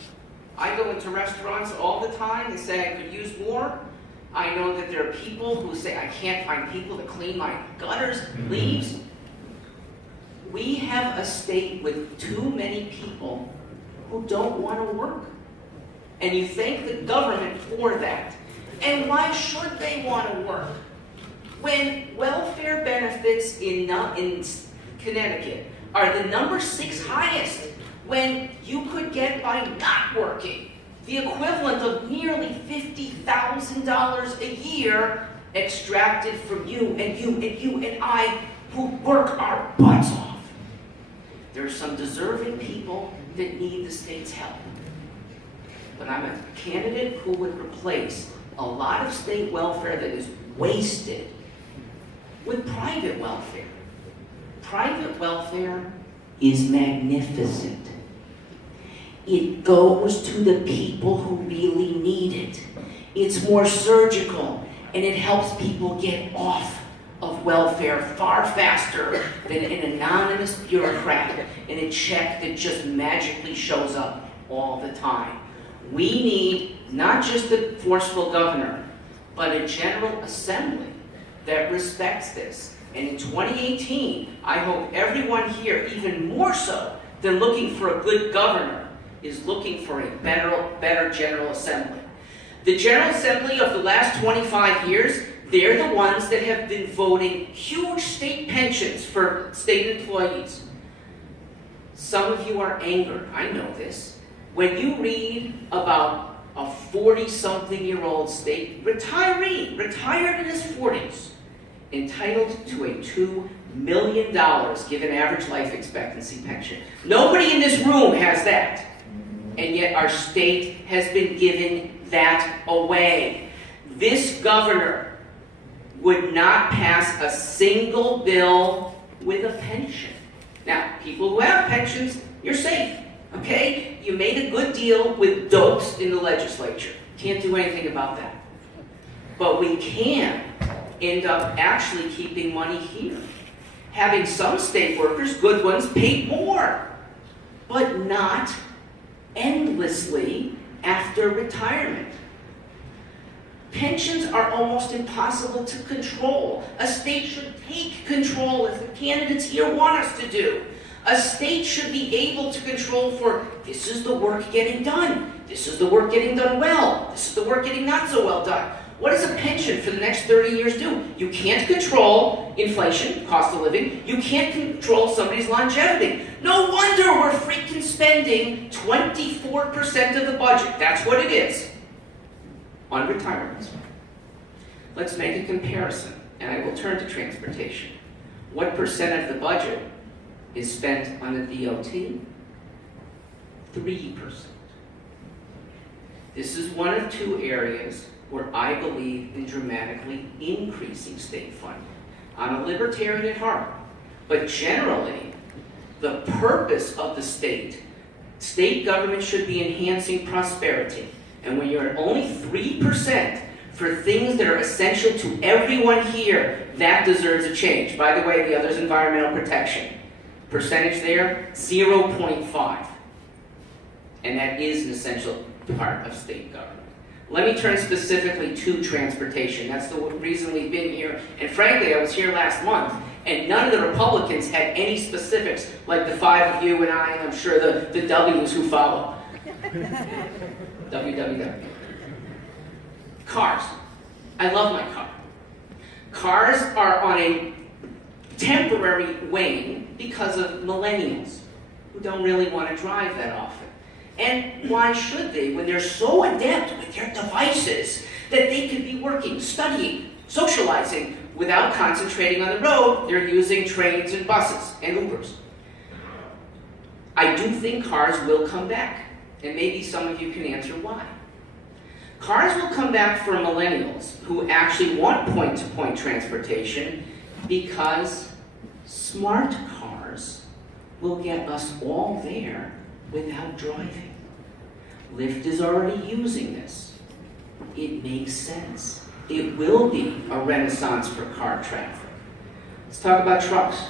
I go into restaurants all the time and say I could use more. I know that there are people who say I can't find people to clean my gutters, leaves. We have a state with too many people who don't want to work. And you thank the government for that. And why should they want to work? When welfare benefits in Connecticut are the number 6 highest, when you could get by not working the equivalent of nearly $50,000 a year extracted from you and you and you and I who work our butts off. There are some deserving people that need the state's help. But I'm a candidate who would replace a lot of state welfare that is wasted with private welfare. Private welfare is magnificent. It goes to the people who really need it. It's more surgical, and it helps people get off of welfare far faster than an anonymous bureaucrat in a check that just magically shows up all the time. We need not just a forceful governor, but a General Assembly that respects this. And in 2018, I hope everyone here, even more so than looking for a good governor, is looking for a better General Assembly. The General Assembly of the last 25 years, they're the ones that have been voting huge state pensions for state employees. Some of you are angered, I know this. When you read about a 40-something-year-old state retiree, retired in his 40s, entitled to a $2 million given average life expectancy pension. Nobody in this room has that. And yet our state has been giving that away. This governor would not pass a single bill with a pension. Now, people who have pensions, you're safe, okay? You made a good deal with dopes in the legislature. Can't do anything about that. But we can end up actually keeping money here. Having some state workers, good ones, paid more, but not endlessly after retirement. Pensions are almost impossible to control. A state should take control, as the candidates here want us to do. A state should be able to control for, this is the work getting done, this is the work getting done well, this is the work getting not so well done. What does a pension for the next 30 years do? You can't control inflation, cost of living. You can't control somebody's longevity. No wonder we're freaking spending 24% of the budget, that's what it is, on retirement. Let's make a comparison, and I will turn to transportation. What percent of the budget is spent on the DOT? 3%. This is one of two areas where I believe in dramatically increasing state funding. I'm a libertarian at heart, but generally, the purpose of the state government should be enhancing prosperity. And when you're at only 3% for things that are essential to everyone here, that deserves a change. By the way, the other is environmental protection. Percentage there, 0.5. And that is an essential part of state government. Let me turn specifically to transportation. That's the reason we've been here. And frankly, I was here last month, and none of the Republicans had any specifics, like the 5 of you and I, and I'm sure the W's who follow. WWW. Cars. I love my car. Cars are on a temporary wane because of millennials who don't really want to drive that often. And why should they when they're so adept with their devices that they could be working, studying, socializing without concentrating on the road? They're using trains and buses and Ubers. I do think cars will come back, and maybe some of you can answer why. Cars will come back for millennials who actually want point-to-point transportation because smart cars will get us all there without driving. Lyft is already using this. It makes sense. It will be a renaissance for car traffic. Let's talk about trucks.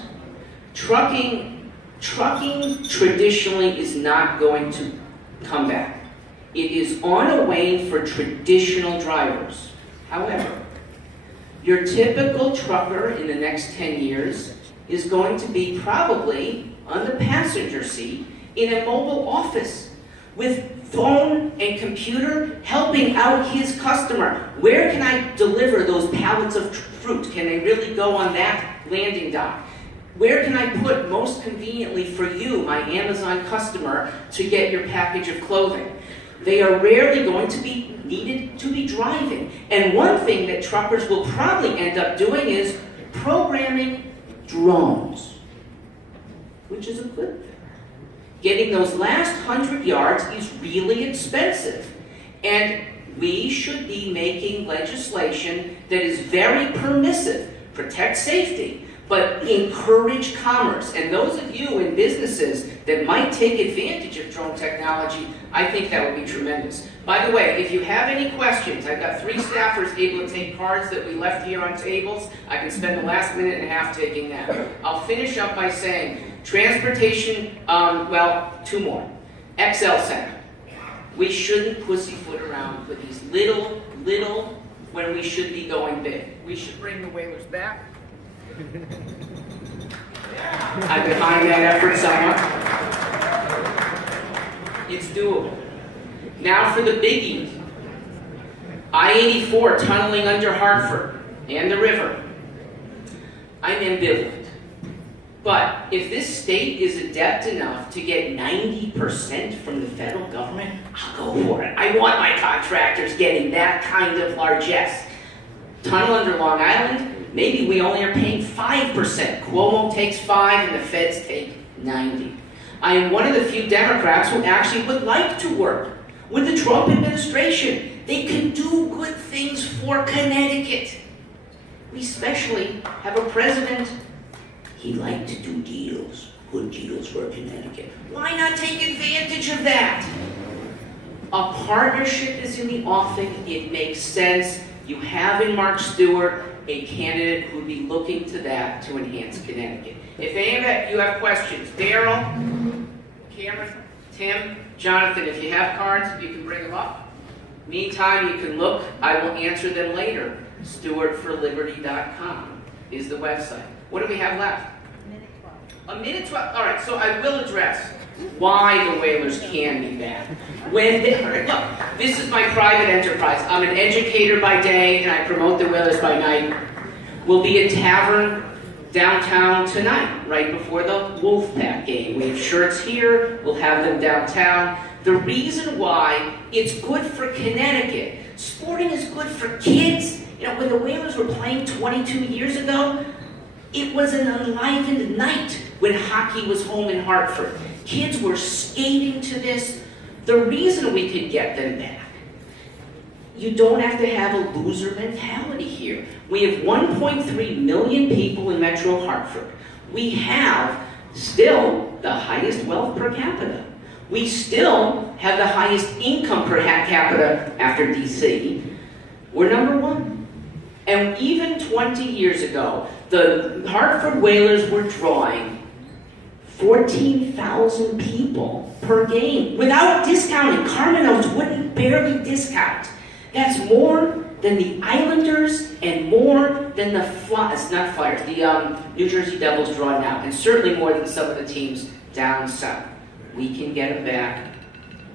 Trucking traditionally is not going to come back. It is on a wane for traditional drivers. However, your typical trucker in the next 10 years is going to be probably on the passenger seat in a mobile office with phone and computer helping out his customer. Where can I deliver those pallets of fruit? Can they really go on that landing dock? Where can I put most conveniently for you, my Amazon customer, to get your package of clothing? They are rarely going to be needed to be driving. And one thing that truckers will probably end up doing is programming drones, which is a good thing. Getting those last 100 yards is really expensive. And we should be making legislation that is very permissive, protect safety, but encourage commerce. And those of you in businesses that might take advantage of drone technology, I think that would be tremendous. By the way, if you have any questions, I've got 3 staffers able to take cards that we left here on tables. I can spend the last minute and a half taking that. I'll finish up by saying, transportation, 2 more. XL Center. We shouldn't pussyfoot around with these little, when we should be going big. We should bring the Whalers back. I'm behind that effort somewhat. It's doable. Now for the biggie. I-84 tunneling under Hartford and the river. I'm ambivalent. But if this state is adept enough to get 90% from the federal government, I'll go for it. I want my contractors getting that kind of largesse. Tunnel under Long Island, maybe we only are paying 5%. Cuomo takes 5 and the feds take 90. I am one of the few Democrats who actually would like to work with the Trump administration. They can do good things for Connecticut. We especially have a president. He liked to do deals, good deals for Connecticut. Why not take advantage of that? A partnership is in the offing. It makes sense. You have in Mark Stewart a candidate who would be looking to that to enhance Connecticut. If any of you have questions, Daryl, Cameron, Tim, Jonathan, if you have cards, you can bring them up. Meantime, you can look. I will answer them later. StewartForLiberty.com is the website. What do we have left? A minute 12. All right, so I will address why the Whalers can be bad. Look, this is my private enterprise. I'm an educator by day, and I promote the Whalers by night. We'll be at Tavern downtown tonight, right before the Wolfpack game. We have shirts here. We'll have them downtown. The reason why it's good for Connecticut, sporting is good for kids. You know, when the Whalers were playing 22 years ago, it was an enlivened night when hockey was home in Hartford. Kids were skating to this. The reason we could get them back, you don't have to have a loser mentality here. We have 1.3 million people in Metro Hartford. We have still the highest wealth per capita. We still have the highest income per capita after DC. We're number 1. And even 20 years ago, the Hartford Whalers were drawing 14,000 people per game without discounting. Carmenos wouldn't barely discount. That's more than the Islanders and more than the New Jersey Devils draw now, and certainly more than some of the teams down south. We can get it back.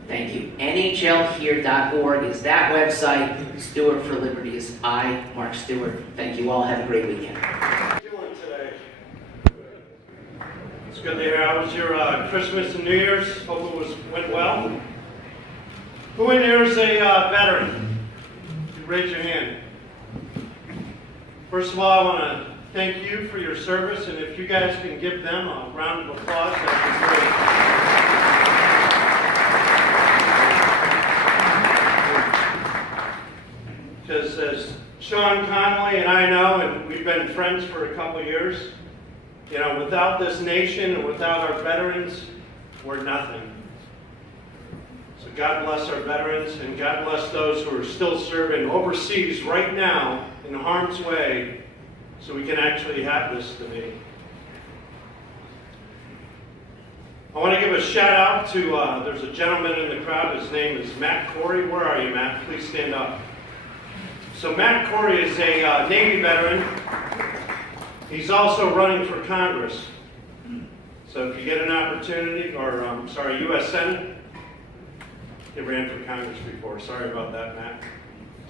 Thank you. NHLhere.org is that website. Stewart for Liberty is I, Mark Stewart. Thank you all. Have a great weekend. How you doing today? It's good to hear. How was your Christmas and New Year's? Hope it went well. Who in here is a veteran? You raise your hand. First of all, I want to thank you for your service, and if you guys can give them a round of applause, that'd be great. Because as Sean Connolly and I know, and we've been friends for a couple of years, you know, without this nation and without our veterans, we're nothing. So God bless our veterans, and God bless those who are still serving overseas right now in harm's way, so we can actually have this debate. I want to give a shout out to, there's a gentleman in the crowd, his name is Matt Corey. Where are you, Matt? Please stand up. So Matt Corey is a Navy veteran. He's also running for Congress. So if you get an opportunity, or U.S. Senate, he ran for Congress before. Sorry about that, Matt.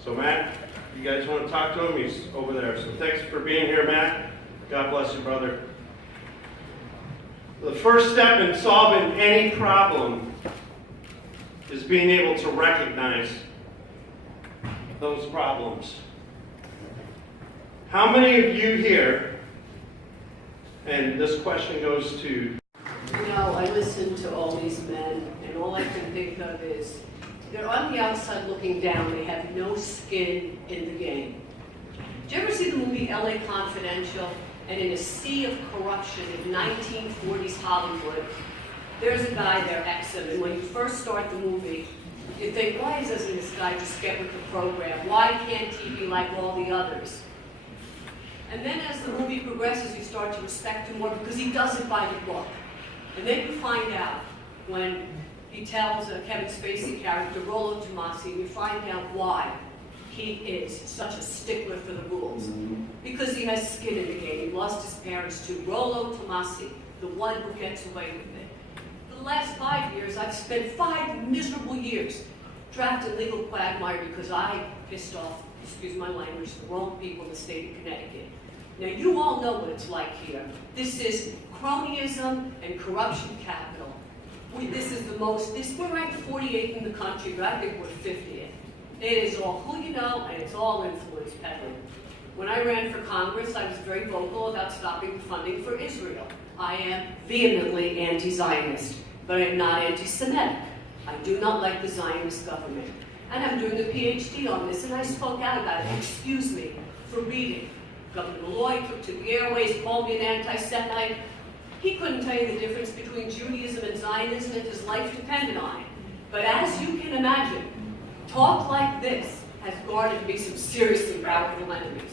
So Matt, you guys want to talk to him? He's over there. So thanks for being here, Matt. God bless you, brother. The first step in solving any problem is being able to recognize those problems. How many of you here, and this question goes to You know, I listen to all these men, and all I can think of is, they're on the outside looking down, they have no skin in the game. Did you ever see the movie LA Confidential? And in a sea of corruption in 1940s Hollywood, there's a guy there, Exum, and when you first start the movie, you think, why doesn't this guy just get with the program? Why can't he be like all the others? And then as the movie progresses, you start to respect him more because he does it by the book. And then you find out when he tells Kevin Spacey character, Rollo Tomasi, and you find out why he is such a stickler for the rules. Because he has skin in the game. He lost his parents to Rollo Tomasi, the one who gets away with it. For the last 5 years, I've spent 5 miserable years trapped in legal quagmire because I pissed off, excuse my language, the wrong people in the state of Connecticut. Now, you all know what it's like here. This is cronyism and corruption capital. We're ranked 48th in the country, but I think we're 50th. It is all who you know, and it's all influence peddling. When I ran for Congress, I was very vocal about stopping the funding for Israel. I am vehemently anti-Zionist, but I am not anti-Semitic. I do not like the Zionist government. And I'm doing a PhD on this, and I spoke out about it. Excuse me for reading. Governor Malloy took to the airways, called me an anti-Semite. He couldn't tell you the difference between Judaism and Zionism if his life depended on it. But as you can imagine, talk like this has garnered me some seriously radical enemies.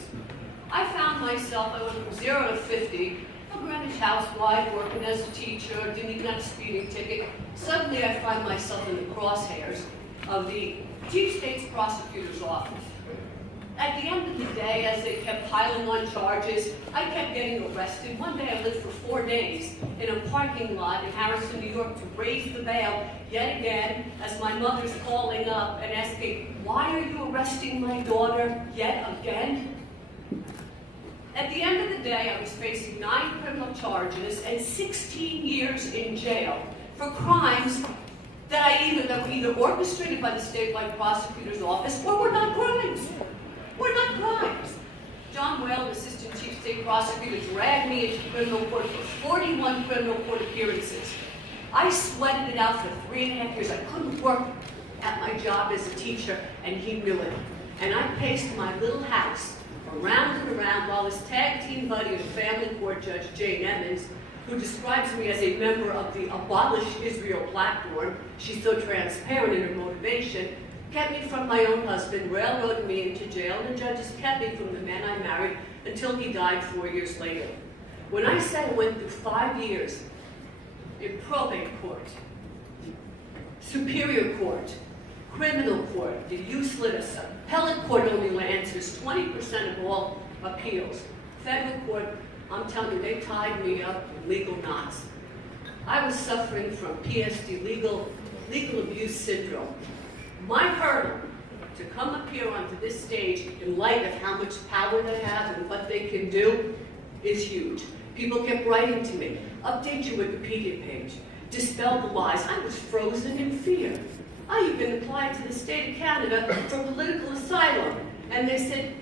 I found myself, I went from 0 to 50, a Greenwich housewife, working as a teacher, didn't even have a speeding ticket. Suddenly I find myself in the crosshairs of the Chief State's Prosecutor's Office. At the end of the day, as they kept piling on charges, I kept getting arrested. One day I lived for 4 days in a parking lot in Harrison, New York to raise the bail yet again as my mother's calling up and asking, why are you arresting my daughter yet again? At the end of the day, I was facing 9 criminal charges and 16 years in jail for crimes that were either orchestrated by the statewide prosecutor's office or were not crimes. Were not crimes. John Whale, Assistant Chief State Prosecutor, dragged me into criminal court for 41 criminal court appearances. I sweated it out for 3.5 years. I couldn't work at my job as a teacher, and he knew it. And I paced my little house around and around while his tag team buddy and family court judge, Jane Emmons, who describes me as a member of the Abolish Israel platform, she's so transparent in her motivation, kept me from my own husband, railroaded me into jail, and the judges kept me from the man I married until he died 4 years later. When I say I went through 5 years in probate court, superior court, criminal court, the useless appellate court only answers 20% of all appeals. Federal court, I'm telling you, they tied me up in legal knots. I was suffering from PSD, legal abuse syndrome. My hurdle to come up here onto this stage in light of how much power they have and what they can do is huge. People kept writing to me, update your Wikipedia page, dispel the lies. I was frozen in fear. I even applied to the state of Canada for political asylum, and they said,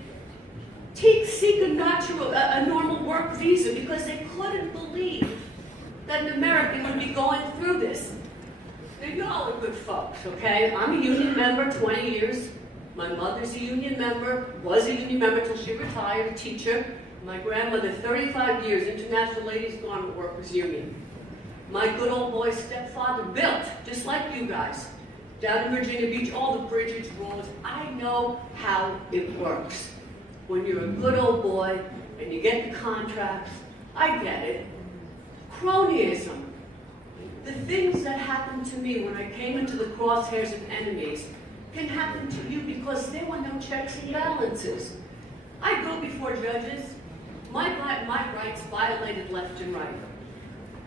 seek a normal work visa, because they couldn't believe that an American would be going through this. Now, you all are good folks, okay? I'm a union member, 20 years. My mother's a union member, was a union member till she retired, a teacher. My grandmother, 35 years, International Ladies Garment Workers Union. My good old boy stepfather built, just like you guys, down in Virginia Beach, all the bridges, roads. I know how it works. When you're a good old boy and you get the contracts, I get it. Cronyism. The things that happened to me when I came into the crosshairs of enemies can happen to you because there were no checks and balances. I go before judges. My rights violated left and right.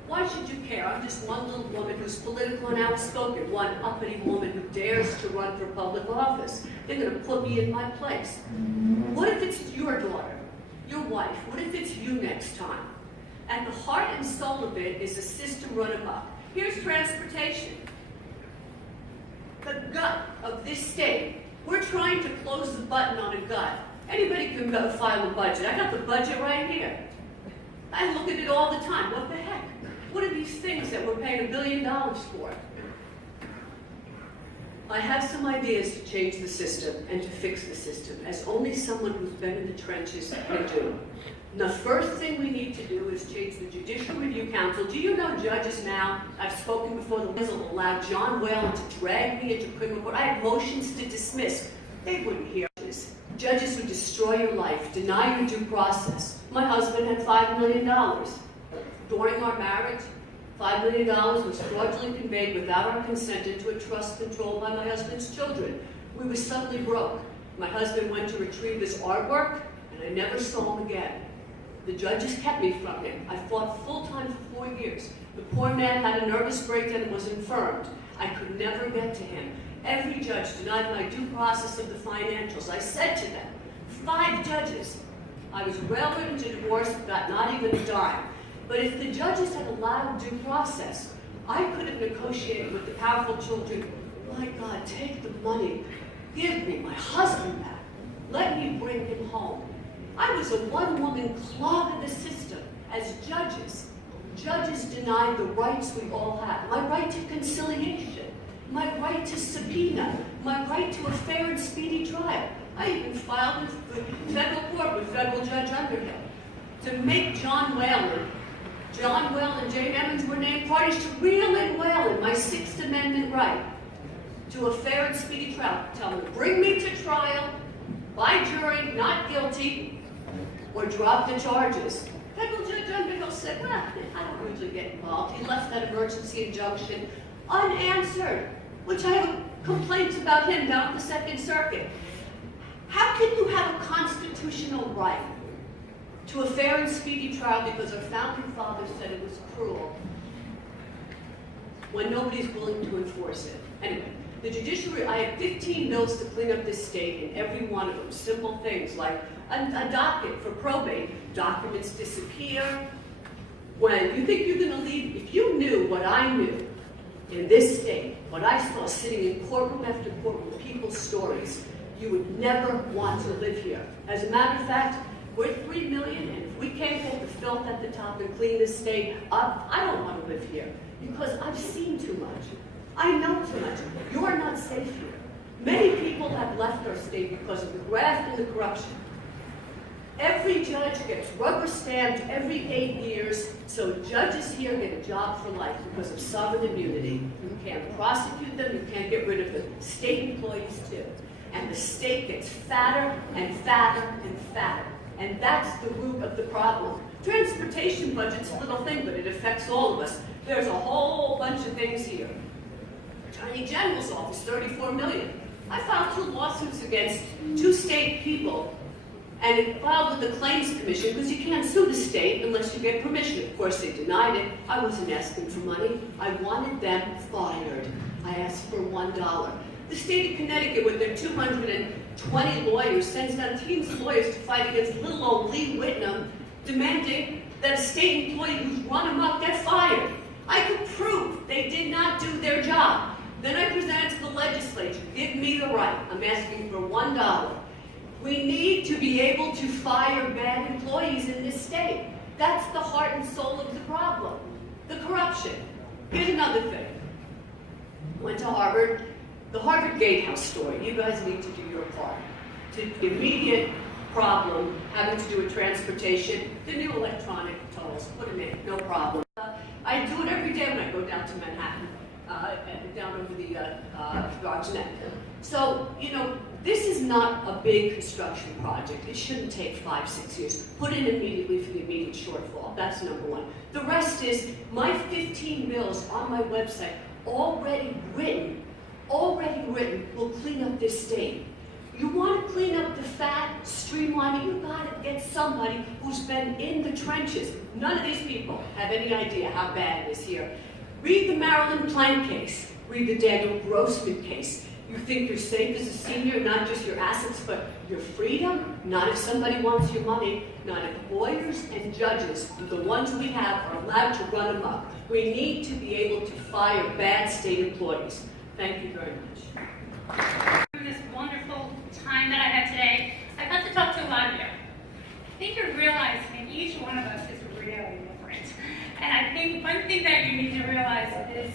Why should you care? I'm just one little woman who's political and outspoken, one uppity woman who dares to run for public office. They're going to put me in my place. What if it's your daughter, your wife? What if it's you next time? And the heart and soul of it is a system run amok. Here's transportation. The gut of this state. We're trying to close the button on a gut. Anybody can go file a budget. I got the budget right here. I look at it all the time. What the heck? What are these things that we're paying $1 billion for? I have some ideas to change the system and to fix the system, as only someone who's been in the trenches can do. The first thing we need to do is change the Judicial Review Council. Do you know judges now, I've spoken before, the ones that will allow John Whalen to drag me into criminal court. I had motions to dismiss. They wouldn't hear this. Judges who destroy your life, deny your due process. My husband had $5 million. During our marriage, $5 million was fraudulently conveyed without our consent into a trust controlled by my husband's children. We were suddenly broke. My husband went to retrieve his artwork, and I never saw him again. The judges kept me from him. I fought full-time for 4 years. The poor man had a nervous breakdown and was infirmed. I could never get to him. Every judge denied my due process of the financials. I said to them, 5 judges. I was railroaded into divorce, got not even a dime. But if the judges had allowed due process, I could have negotiated with the powerful children. My God, take the money. Give me my husband back. Let me bring him home. I was a one-woman clog in the system. As judges, judges denied the rights we all have. My right to conciliation, my right to subpoena, my right to a fair and speedy trial. I even filed with the federal court with Federal Judge Underhill to make John Whalen, Jane Emmons were named parties to Reel and Whalen, my 6th Amendment right to a fair and speedy trial. Tell them, bring me to trial by jury, not guilty, or drop the charges. Federal Judge Underhill said, well, I don't usually get involved. He left that emergency injunction unanswered, which I have complaints about him down at the 2nd Circuit. How can you have a constitutional right to a fair and speedy trial because our founding fathers said it was cruel when nobody's willing to enforce it? Anyway, the judiciary, I have 15 bills to clean up this state, and every one of them, simple things like a docket for probate. Documents disappear. When you think you're going to leave, if you knew what I knew in this state, what I saw sitting in courtroom after courtroom, people's stories, you would never want to live here. As a matter of fact, we're 3 million, and if we can't get the filth at the top and clean this state up, I don't want to live here because I've seen too much. I know too much. You're not safe here. Many people have left our state because of the graft and the corruption. Every judge gets rubber stamped every 8 years, so judges here get a job for life because of sovereign immunity. You can't prosecute them, you can't get rid of them. State employees too. And the state gets fatter and fatter and fatter. And that's the root of the problem. Transportation budget's a little thing, but it affects all of us. There's a whole bunch of things here. Attorney General's office, $34 million. I filed 2 lawsuits against 2 state people, and it filed with the Claims Commission because you can't sue the state unless you get permission. Of course, they denied it. I wasn't asking for money. I wanted them fired. I asked for $1. The state of Connecticut, with their 220 lawyers, sends down teams of lawyers to fight against little old Lee Whitnam, demanding that a state employee who's run amok get fired. I could prove they did not do their job. Then I presented to the legislature, give me the right. I'm asking for $1. We need to be able to fire bad employees in this state. That's the heart and soul of the problem. The corruption. Here's another thing. Went to Harvard. The Harvard Gatehouse story. You guys need to do your part. To the immediate problem having to do with transportation, the new electronic tolls, put them in, no problem. I do it every day when I go down to Manhattan, down over the Archnet. So, you know, this is not a big construction project. It shouldn't take 5, 6 years. Put in immediately for the immediate shortfall. That's number one. The rest is my 15 bills on my website, already written, will clean up this state. You want to clean up the fat, streamline it, you gotta get somebody who's been in the trenches. None of these people have any idea how bad it is here. Read the Marilyn Plank case. Read the Daniel Grossman case. You think you're safe as a senior, not just your assets, but your freedom? Not if somebody wants your money, not if lawyers and judges, the ones we have, are allowed to run amok. We need to be able to fire bad state employees. Thank you very much. This wonderful time that I had today, I got to talk to a lot of you. I think you're realizing each one of us is really different. And I think one thing that you need to realize is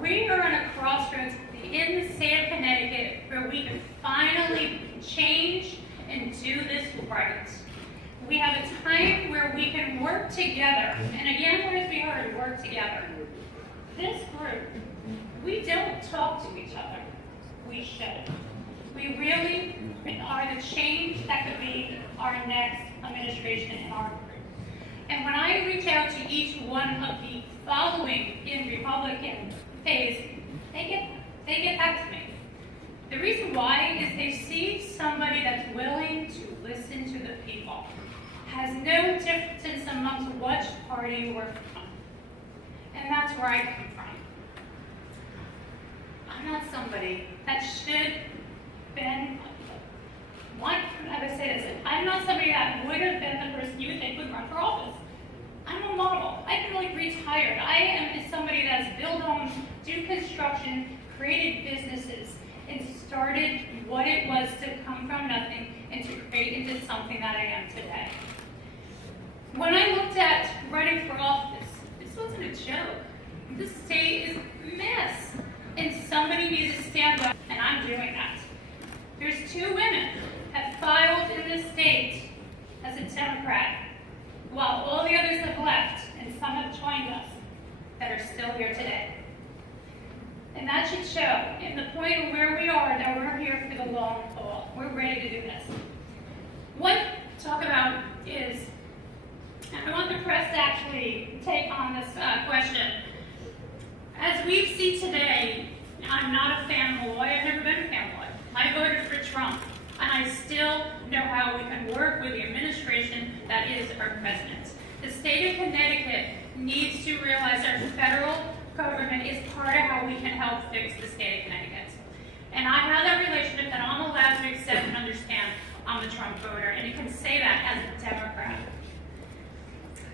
we are on a crossroads in the state of Connecticut where we can finally change and do this right. We have a time where we can work together. And again, as we heard, work together. This group, we don't talk to each other. We should. We really are the change that could be our next administration in our group. And when I reach out to each one of the following in Republican phase, they get back to me. The reason why is they see somebody that's willing to listen to the people, has no difference amongst which party you work from. And that's where I come from. I'm not somebody that should been I would say this, I'm not somebody that would have been the person you would think would run for office. I'm a model. I've been like retired. I am somebody that's built homes, do construction, created businesses, and started what it was to come from nothing and to create into something that I am today. When I looked at running for office, this wasn't a joke. This state is a mess, and somebody needs to stand up, and I'm doing that. There's 2 women that filed in this state as a Democrat, while all the others have left, and some have joined us, that are still here today. And that should show, in the point of where we are, that we're here for the long haul. We're ready to do this. What to talk about is, and I want the press to actually take on this question. As we see today, I'm not a fan of Malloy. I've never been a fan of Malloy. I voted for Trump, and I still know how we can work with the administration that is our president. The state of Connecticut needs to realize our federal government is part of how we can help fix the state of Connecticut. And I have that relationship that I'm allowed to accept and understand I'm a Trump voter, and you can say that as a Democrat.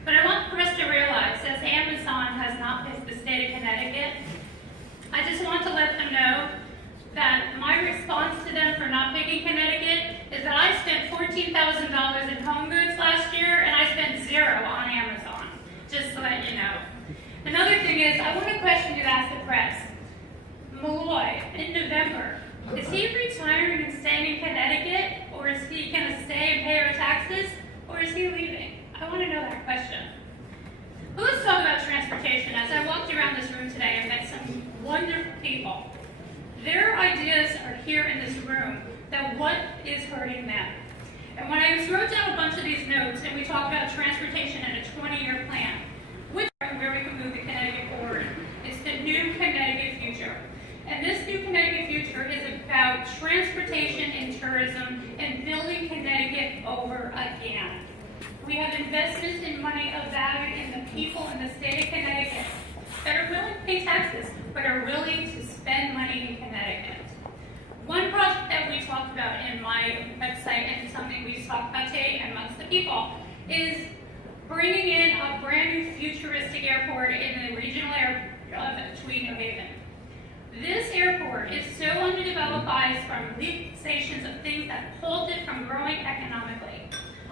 But I want the press to realize, as Amazon has not fixed the state of Connecticut, I just want to let them know that my response to them for not picking Connecticut is that I spent $14,000 in home goods last year, and I spent 0 on Amazon, just to let you know. Another thing is, I want a question to ask the press. Malloy, in November, is he retiring and staying in Connecticut, or is he going to stay and pay our taxes, or is he leaving? I want to know that question. But let's talk about transportation. As I walked around this room today, I met some wonderful people. Their ideas are here in this room, that what is hurting them. And when I wrote down a bunch of these notes, and we talked about transportation and a 20-year plan, which where we can move the Connecticut forward, it's the new Connecticut future. And this new Connecticut future is about transportation and tourism and building Connecticut over again. We have investments in money of value in the people in the state of Connecticut that are willing to pay taxes, but are willing to spend money in Connecticut. One project that we talked about in my website, and something we talked about today amongst the people, is bringing in a brand new futuristic airport in the regional area of Tweed, New Haven. This airport is so underdeveloped by from legislations of things that hold it from growing economically.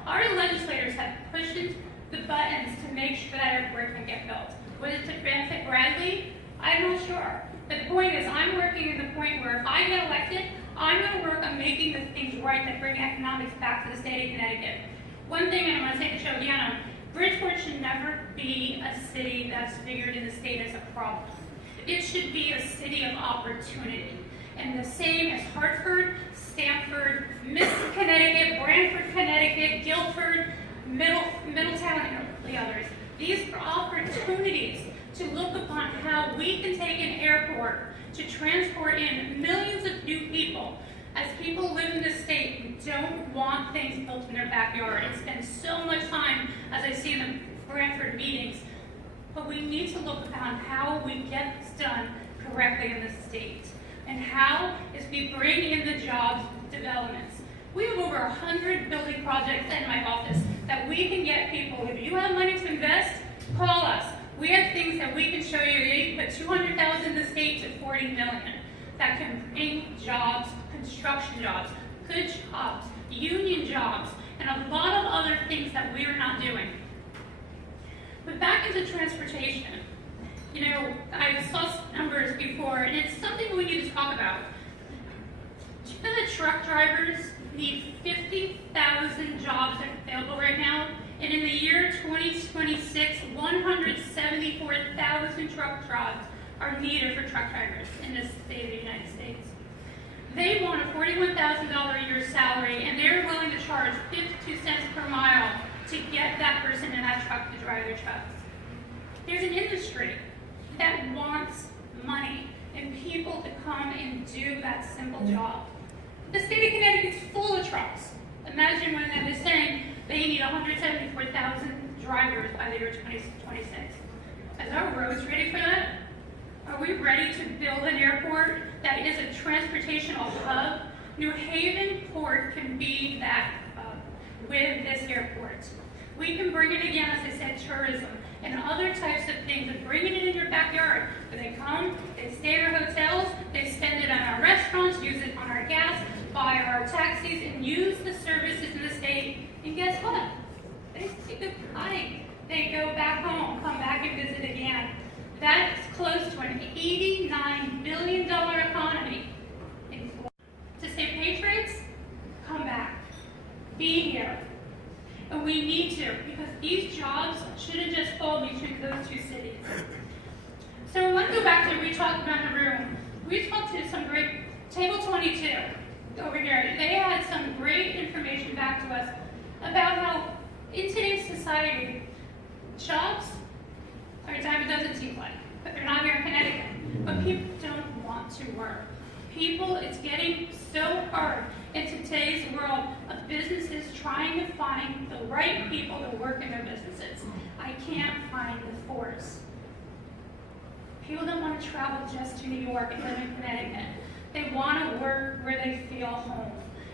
Our legislators have pushed the buttons to make sure that airport can get built. Was it to benefit Bradley? I'm not sure. But the point is, I'm working in the point where if I get elected, I'm going to work on making the things right that bring economics back to the state of Connecticut. One thing, and I want to say to show Deanna, Bridgeport should never be a city that's figured in the state as a problem. It should be a city of opportunity. And the same as Hartford, Stamford, Mystic, Connecticut, Branford, Connecticut, Guilford, Middletown, and the others. These are opportunities to look upon how we can take an airport to transport in millions of new people. As people live in this state who don't want things built in their backyard and spend so much time, as I see in the Branford meetings, but we need to look upon how we get this done correctly in the state. And how is we bring in the jobs developments. We have over 100 building projects in my office that we can get people. If you have money to invest, call us. We have things that we can show you. You put 200,000 in the state to 40 million that can bring jobs, construction jobs, good jobs, union jobs, and a lot of other things that we are not doing. But back into transportation. You know, I saw numbers before, and it's something we need to talk about. Do you know that truck drivers need 50,000 jobs available right now? And in the year 2026, 174,000 truck jobs are needed for truck drivers in this state of the United States. They want a $41,000 a year salary, and they're willing to charge 52 cents per mile to get that person in that truck to drive their trucks. There's an industry that wants money and people to come and do that simple job. The state of Connecticut is full of trucks. Imagine when they're saying they need 174,000 drivers by the year 2026. Is our roads ready for that? Are we ready to build an airport that is a transportational hub? New Haven Port can be that hub with this airport. We can bring it again, as I said, tourism and other types of things, and bring it in your backyard. When they come, they stay in our hotels, they spend it on our restaurants, use it on our gas, buy our taxis, and use the services in the state. And guess what? They say goodbye. They go back home, come back and visit again. That's close to an $89 billion economy. To say patriots, come back. Be here. And we need to, because these jobs shouldn't just fall between those two cities. So I want to go back to, we talked about the room. We talked to some great, Table 22 over here. They had some great information back to us about how in today's society, jobs are a dime a dozen seem like, but they're not here in Connecticut. But people don't want to work. People, it's getting so hard in today's world of businesses trying to find the right people to work in their businesses. I can't find the force. People don't want to travel just to New York and live in Connecticut. They want to work where they feel home.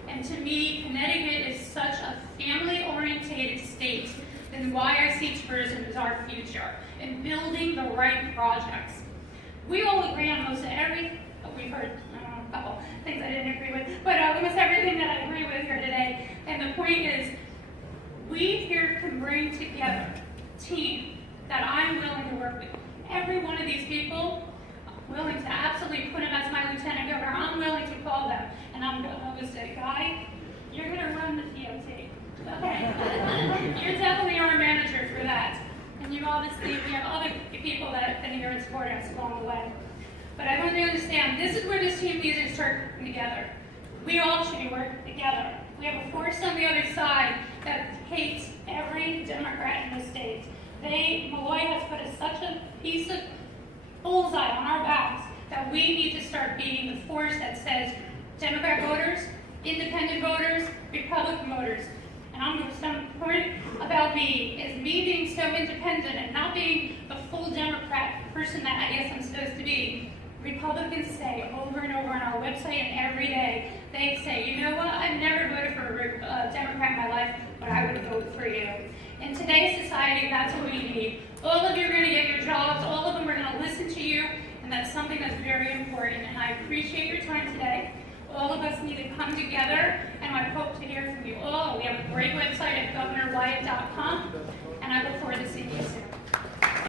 And to me, Connecticut is such a family-oriented state, and why I see tourism as our future, and building the right projects. We all agree on most everything. We've heard a couple things I didn't agree with, but almost everything that I agree with here today. And the point is, we here can bring together a team that I'm willing to work with. Every one of these people, I'm willing to absolutely put him as my lieutenant governor. I'm willing to call them, and I'm going to say, Guy, you're going to run the DOT. Okay? You're definitely our manager for that. And you obviously, we have other people that have been here and supported us along the way. But I want you to understand, this is where this team needs to start working together. We all should be working together. We have a force on the other side that hates every Democrat in the state. Malloy has put such a piece of bullseye on our backs that we need to start being the force that says Democrat voters, independent voters, Republican voters. And I'm going to some point about me is me being so independent and not being the full Democrat person that I guess I'm supposed to be. Republicans say over and over on our website and every day, they say, you know what, I've never voted for a Democrat in my life, but I would vote for you. In today's society, that's what we need. All of you are going to get your jobs, all of them are going to listen to you, and that's something that's very important, and I appreciate your time today. All of us need to come together, and I hope to hear from you all. We have a great website at governorwyatt.com, and I look forward to seeing you soon.